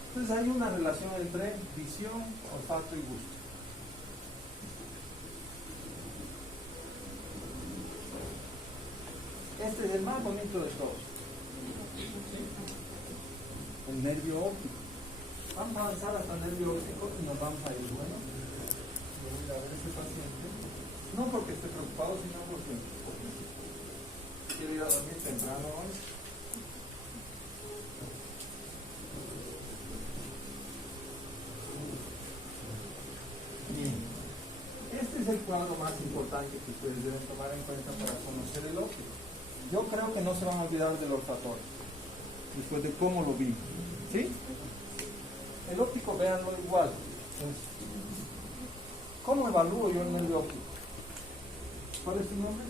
Entonces hay una relación entre visión, olfato y gusto. Este es el más bonito de todos. ¿Sí? El nervio óptico. Vamos a avanzar hasta el nervio óptico y nos vamos a ir. Bueno, voy a ver este paciente. No porque esté preocupado, sino porque quiero ir a dormir temprano hoy. Bien. Este es el cuadro más importante que ustedes deben tomar en cuenta para conocer el óptico. Yo creo que no se van a olvidar del olfatorio, después de cómo lo vimos. ¿Sí? El óptico, véanlo igual. ¿Cómo evalúo yo el nervio óptico? ¿Cuál es tu nombre?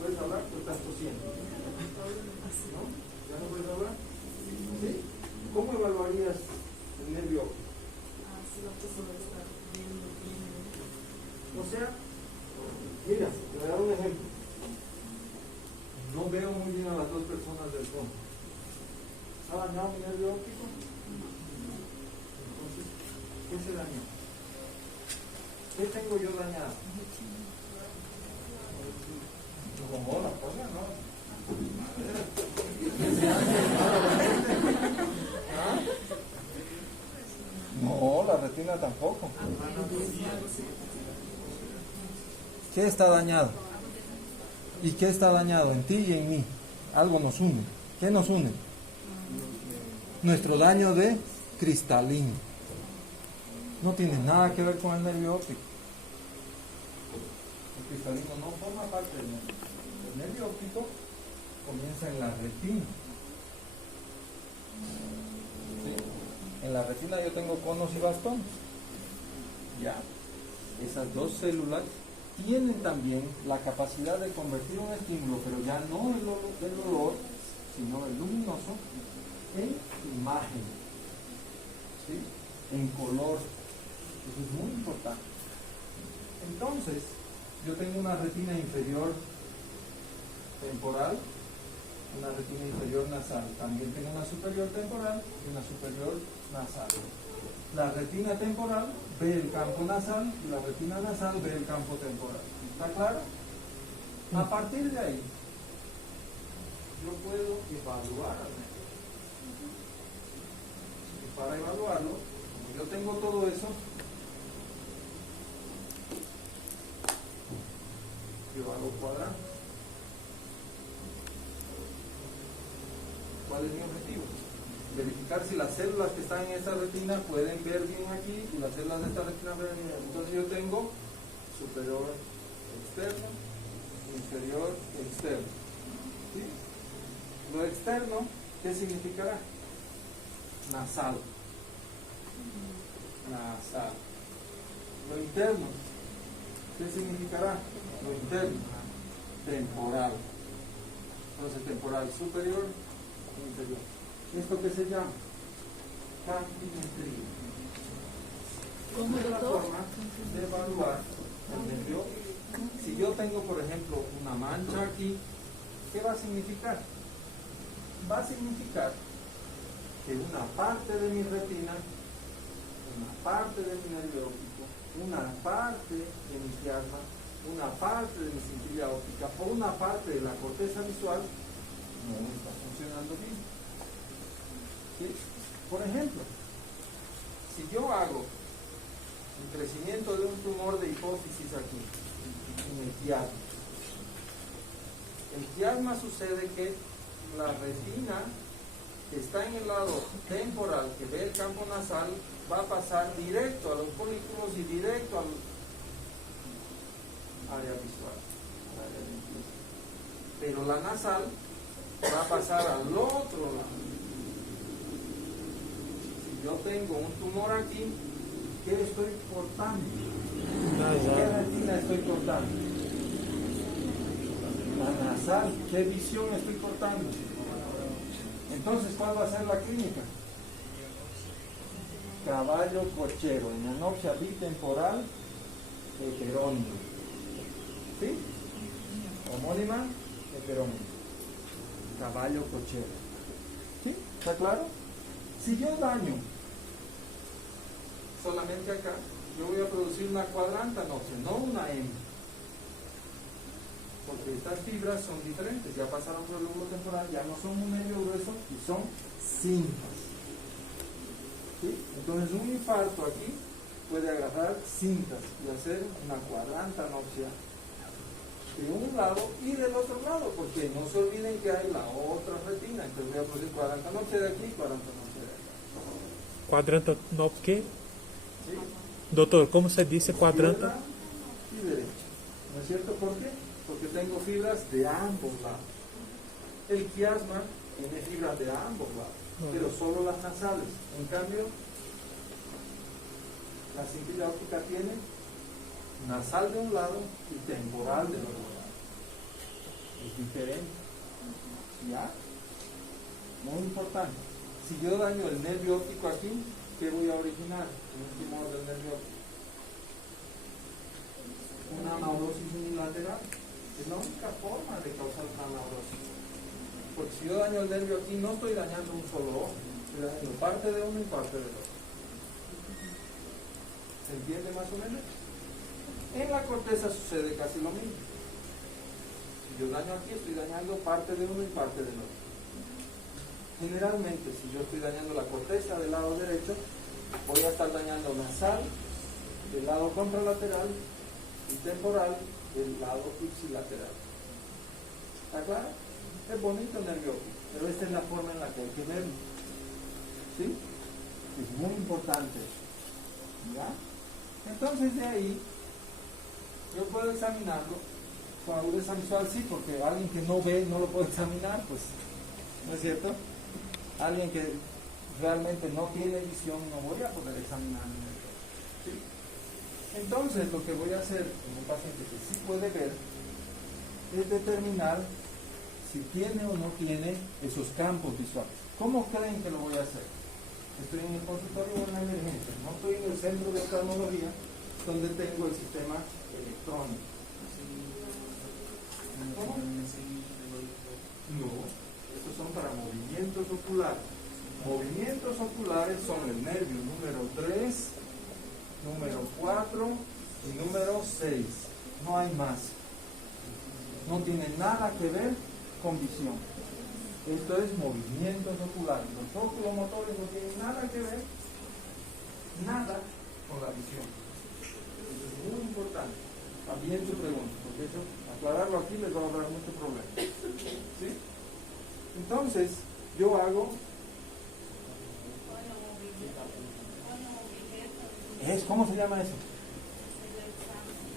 ¿Puedes hablar? ¿O estás tosiendo? ¿No? ¿Ya no puedes hablar? ¿Sí? ¿Cómo evaluarías el nervio óptico? O sea, mira, te voy a dar un ejemplo. No veo muy bien a las dos personas del fondo. ¿Está dañado mi nervio óptico? Entonces, ¿qué se dañó? ¿Qué tengo yo dañado? Como la cosa, ¿no? ¿Ah? No, la retina tampoco. ¿Qué está dañado? ¿Y qué está dañado en ti y en mí? Algo nos une. ¿Qué nos une? Nuestro daño de cristalino. No tiene nada que ver con el nervio óptico. El cristalino no forma parte del nervio. El nervio óptico comienza en la retina. ¿Sí? En la retina yo tengo conos y bastones. Ya. Esas dos células tienen también la capacidad de convertir un estímulo, pero ya no el olor, sino el luminoso, en imagen, ¿sí?, en color. Eso es muy importante. Entonces, yo tengo una retina inferior temporal, una retina inferior nasal. También tengo una superior temporal y una superior nasal. La retina temporal ve el campo nasal y la retina nasal ve el campo temporal. ¿Está claro? A partir de ahí, yo puedo evaluar al nervio. Y para evaluarlo, como yo tengo todo eso, yo hago cuadrado. ¿Cuál es mi objetivo? Verificar si las células que están en esta retina pueden ver bien aquí y las células de esta retina ven bien. Entonces yo tengo superior externo, inferior externo. ¿Sí? Lo externo, ¿qué significará? Nasal. Nasal. Lo interno, ¿qué significará? Lo interno. Temporal. Entonces temporal superior, inferior. ¿Esto qué se llama? Campimetría. ¿Cómo, Es la doctor? forma de evaluar el nervio. Si yo tengo, por ejemplo, una mancha aquí, ¿qué va a significar? va a significar que una parte de mi retina, una parte de mi nervio óptico, una parte de mi quiasma, una parte de mi cintilla óptica o una parte de la corteza visual no está funcionando bien. ¿Sí? Por ejemplo, si yo hago el crecimiento de un tumor de hipófisis aquí, en el quiasma, el quiasma sucede que la retina que está en el lado temporal, que ve el campo nasal, va a pasar directo a los folículos y directo al área visual, al área dentista. Pero la nasal va a pasar al otro lado. Si yo tengo un tumor aquí, ¿qué estoy cortando? ¿Qué retina estoy cortando? La nasal. ¿Qué visión estoy cortando? Entonces, ¿cuál va a ser la clínica? Caballo cochero, anopsia bitemporal heterónima. ¿Sí? Homónima heterónima. Caballo cochero. ¿Sí? ¿Está claro? Si yo daño solamente acá, yo voy a producir una cuadrante anopsia, no una M. Porque estas fibras son diferentes, ya pasaron por el lóbulo temporal, ya no son un nervio grueso y son cintas. ¿Sí? Entonces un infarto aquí puede agarrar cintas y hacer una cuadrante anopsia de un lado y del otro lado, porque no se olviden que hay la otra retina, entonces voy a producir cuadrante anopsia de aquí y cuadrante anopsia de acá. Quadrante no qué? ¿Sí? Doctor, ¿cómo se dice cuadrante? Izquierda y derecha. ¿No es cierto? ¿Por qué? Porque tengo fibras de ambos lados. El quiasma tiene fibras de ambos lados, pero solo las nasales. En cambio, la cintilla óptica tiene nasal de un lado y temporal del otro lado. Es diferente. ¿Ya? Muy importante. Si yo daño el nervio óptico aquí, ¿qué voy a originar? Un tumor del nervio óptico. Una neurosis unilateral. Es la única forma de causar una neurosis. Porque si yo daño el nervio aquí, no estoy dañando un solo ojo, estoy dañando parte de uno y parte del otro. ¿Se entiende más o menos? En la corteza sucede casi lo mismo. Si yo daño aquí, estoy dañando parte de uno y parte del otro. Generalmente, si yo estoy dañando la corteza del lado derecho, voy a estar dañando nasal del lado contralateral y temporal del lado ipsilateral. ¿Está claro? Es bonito el nervio óptico, pero esta es la forma en la que hay que verlo. ¿Sí? Es muy importante. ¿Ya? Entonces de ahí yo puedo examinarlo con agudeza visual, sí, porque alguien que no ve no lo puede examinar, pues, ¿no es cierto? Alguien que realmente no tiene visión no voy a poder examinarlo. ¿Sí? Entonces lo que voy a hacer en un paciente que sí puede ver es determinar si tiene o no tiene esos campos visuales. ¿Cómo creen que lo voy a hacer? Estoy en el consultorio o en la emergencia, no estoy en el centro de oftalmología donde tengo el sistema electrónico. ¿Cómo? No, estos son para movimientos oculares. Movimientos oculares son el nervio número 3, número 4 y número 6. No hay más. No tiene nada que ver con visión. Esto es movimientos oculares. Los oculomotores no tienen nada que ver, nada con la visión. Eso es muy importante. También su pregunta, porque eso, aclararlo aquí les va a ahorrar mucho problema. ¿Sí? Entonces, yo hago ¿cómo se llama eso?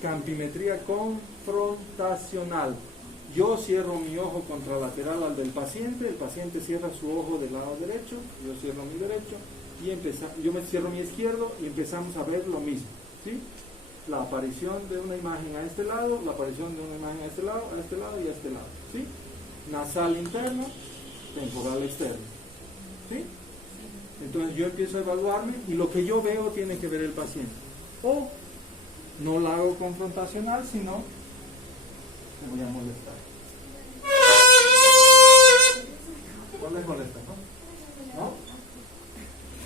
Campimetría confrontacional. Yo cierro mi ojo contralateral al del paciente, el paciente cierra su ojo del lado derecho, yo cierro mi derecho, y yo me cierro mi izquierdo y empezamos a ver lo mismo. ¿Sí? La aparición de una imagen a este lado, la aparición de una imagen a este lado y a este lado. ¿Sí? Nasal interno, temporal externo. ¿Sí? Entonces yo empiezo a evaluarme y lo que yo veo tiene que ver el paciente. O no la hago confrontacional, sino me voy a molestar. por la molesta, ¿no? ¿No?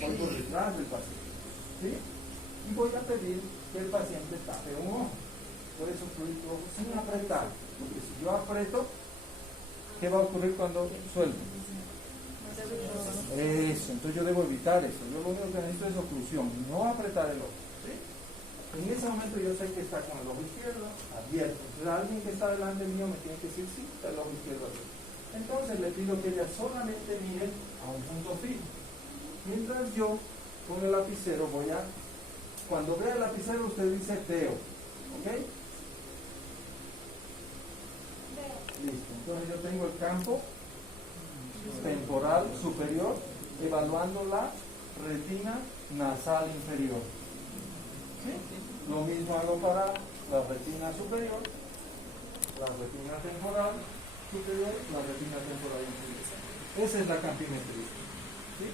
Voy por detrás del paciente, ¿sí? Y voy a pedir que el paciente tape un ojo. Puedes obstruir tu ojo sin apretar, porque si yo aprieto, ¿qué va a ocurrir cuando suelto? Eso, entonces yo debo evitar eso. Yo lo único que necesito es oclusión, no apretar el ojo, ¿sí? En ese momento yo sé que está con el ojo izquierdo abierto. Entonces alguien que está delante mío me tiene que decir sí, está el ojo izquierdo abierto. Entonces le pido que ella solamente mire a un punto fijo. Mientras yo con el lapicero voy a, cuando vea el lapicero usted dice veo, ¿ok? Listo, entonces yo tengo el campo temporal superior evaluando la retina nasal inferior. ¿Sí? Lo mismo hago para la retina superior, la retina temporal superior, la retina temporal inferior. Esa es la campimetría. ¿Sí?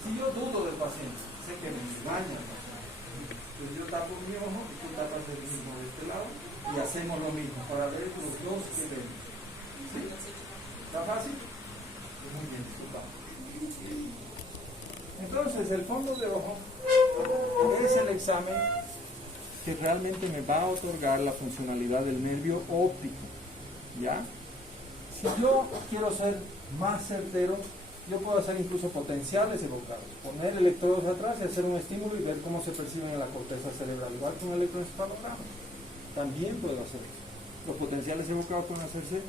Si yo dudo del paciente, sé que me engaña, entonces yo tapo mi ojo y tú tapas el mismo de este lado y hacemos lo mismo para ver los dos que vemos. ¿Sí? ¿Está fácil? Muy bien, disculpa. Entonces, el fondo de ojo es el examen que realmente me va a otorgar la funcionalidad del nervio óptico. ¿Ya? Si yo quiero ser más certero, yo puedo hacer incluso potenciales evocados, poner electrodos atrás y hacer un estímulo y ver cómo se perciben en la corteza cerebral, igual que un electroencefalograma. También puedo hacer eso. Los potenciales evocados pueden hacerse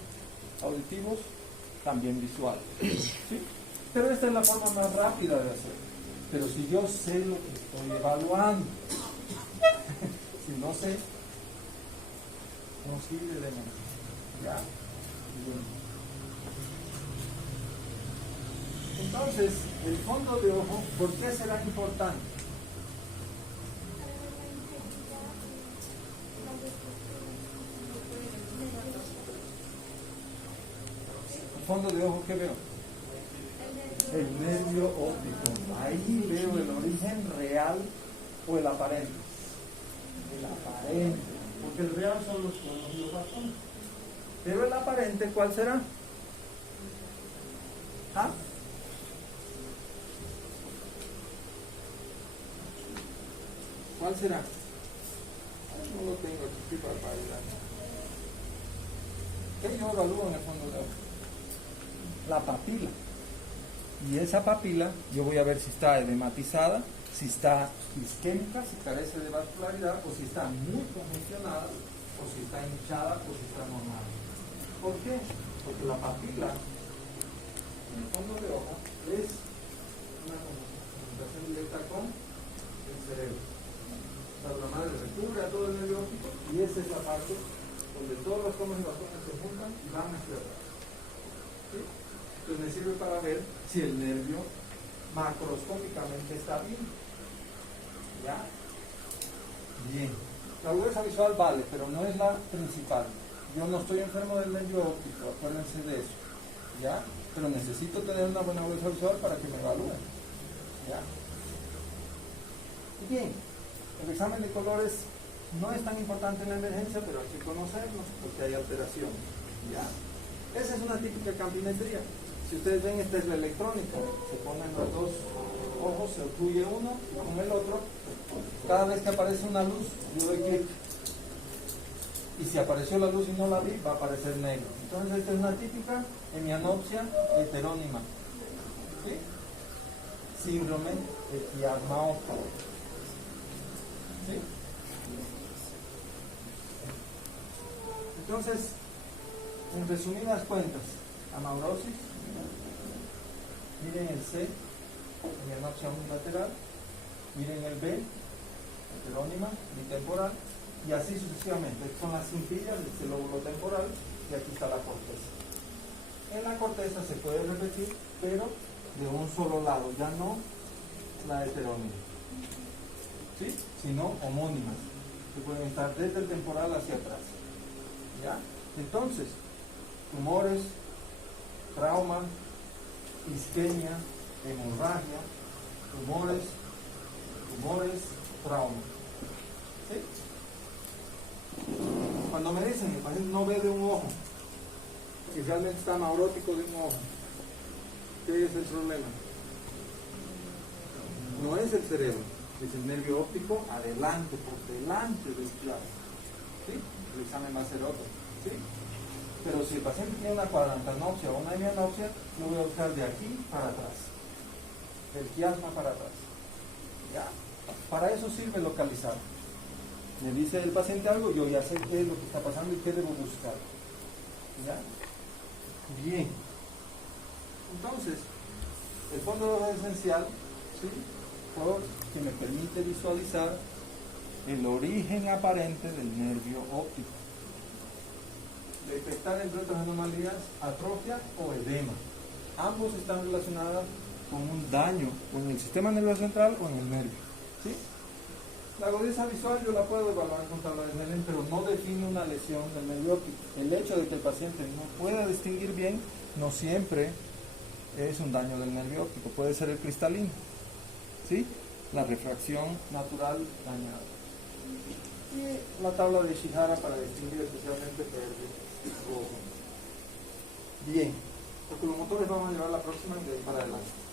auditivos, también visuales. ¿Sí? Pero esta es la forma más rápida de hacerlo. Pero si yo sé lo que estoy evaluando, si no sé, no sirve de nada. Ya. Bueno. Entonces, el fondo de ojo, ¿por qué será importante? El fondo de ojo, ¿qué veo? El nervio óptico. Ahí veo el origen real o el aparente. El aparente, porque el real son los conos y los bastones. Pero el aparente, ¿cuál será? ¿Ah? ¿Cuál será? No lo tengo aquí, qué barbaridad. ¿Qué yo evalúo en el fondo de ojo? La papila. Y esa papila, yo voy a ver si está edematizada, si está isquémica, si carece de vascularidad, o si está muy congestionada, o si está hinchada, o si está normal. ¿Por qué? Porque la papila, en el fondo de ojo, es una comunicación directa con el cerebro. La madre recubre a todo el nervio óptico y esa es la parte donde todos los conos y bastones se juntan y van hacia atrás. ¿Sí? Entonces me sirve para ver si el nervio macroscópicamente está bien. ¿Ya? Bien. La agudeza visual vale, pero no es la principal. Yo no estoy enfermo del nervio óptico, acuérdense de eso. ¿Ya? Pero necesito tener una buena agudeza visual para que me evalúen. ¿Ya? Bien. El examen de colores no es tan importante en la emergencia, pero hay que conocerlo porque hay alteraciones. ¿Ya? Esa es una típica campimetría. Si ustedes ven, esta es la electrónica. Se ponen los dos ojos, se ocluye uno con el otro. Cada vez que aparece una luz, yo doy clic. Y si apareció la luz y no la vi, va a aparecer negro. Entonces esta es una típica hemianopsia heterónima. ¿Sí? Síndrome de Chiari-Maurer. ¿Sí? Entonces, en resumidas cuentas, amaurosis, miren el C, hemianopsia unilateral, miren el B, heterónima, bitemporal, y así sucesivamente. Son las cintillas del lóbulo temporal y aquí está la corteza. En la corteza se puede repetir, pero de un solo lado, ya no la heterónima, ¿sí? Sino homónimas, que pueden estar desde el temporal hacia atrás. ¿Ya? Entonces, tumores, trauma, isquemia, hemorragia, tumores, trauma. ¿Sí? Cuando me dicen, el paciente no ve de un ojo, que realmente está maurótico de un ojo, ¿Qué es el problema? No es el cerebro, es el nervio óptico adelante, por delante del quiasma. ¿Sí? El examen va a ser otro. ¿Sí? Pero si el paciente tiene una cuadrantanopsia o una hemianopsia, lo voy a buscar de aquí para atrás, del quiasma para atrás. ¿Ya? Para eso sirve localizar. Me dice el paciente algo, yo ya sé qué es lo que está pasando y qué debo buscar. ¿Ya? Bien. Entonces, el fondo es esencial, ¿sí? Porque me permite visualizar el origen aparente del nervio óptico. Detectar entre otras anomalías atrofia o edema. Ambos están relacionados con un daño o en el sistema nervioso central o en el nervio. ¿Sí? La agudeza visual yo la puedo evaluar con tabla de Snellen, pero no define una lesión del nervio óptico. El hecho de que el paciente no pueda distinguir bien no siempre es un daño del nervio óptico, puede ser el cristalino, ¿sí? La refracción natural dañada. Y la tabla de Ishihara para distinguir especialmente verde y rojo. Bien, porque los motores vamos a llevar la próxima y de ahí para adelante.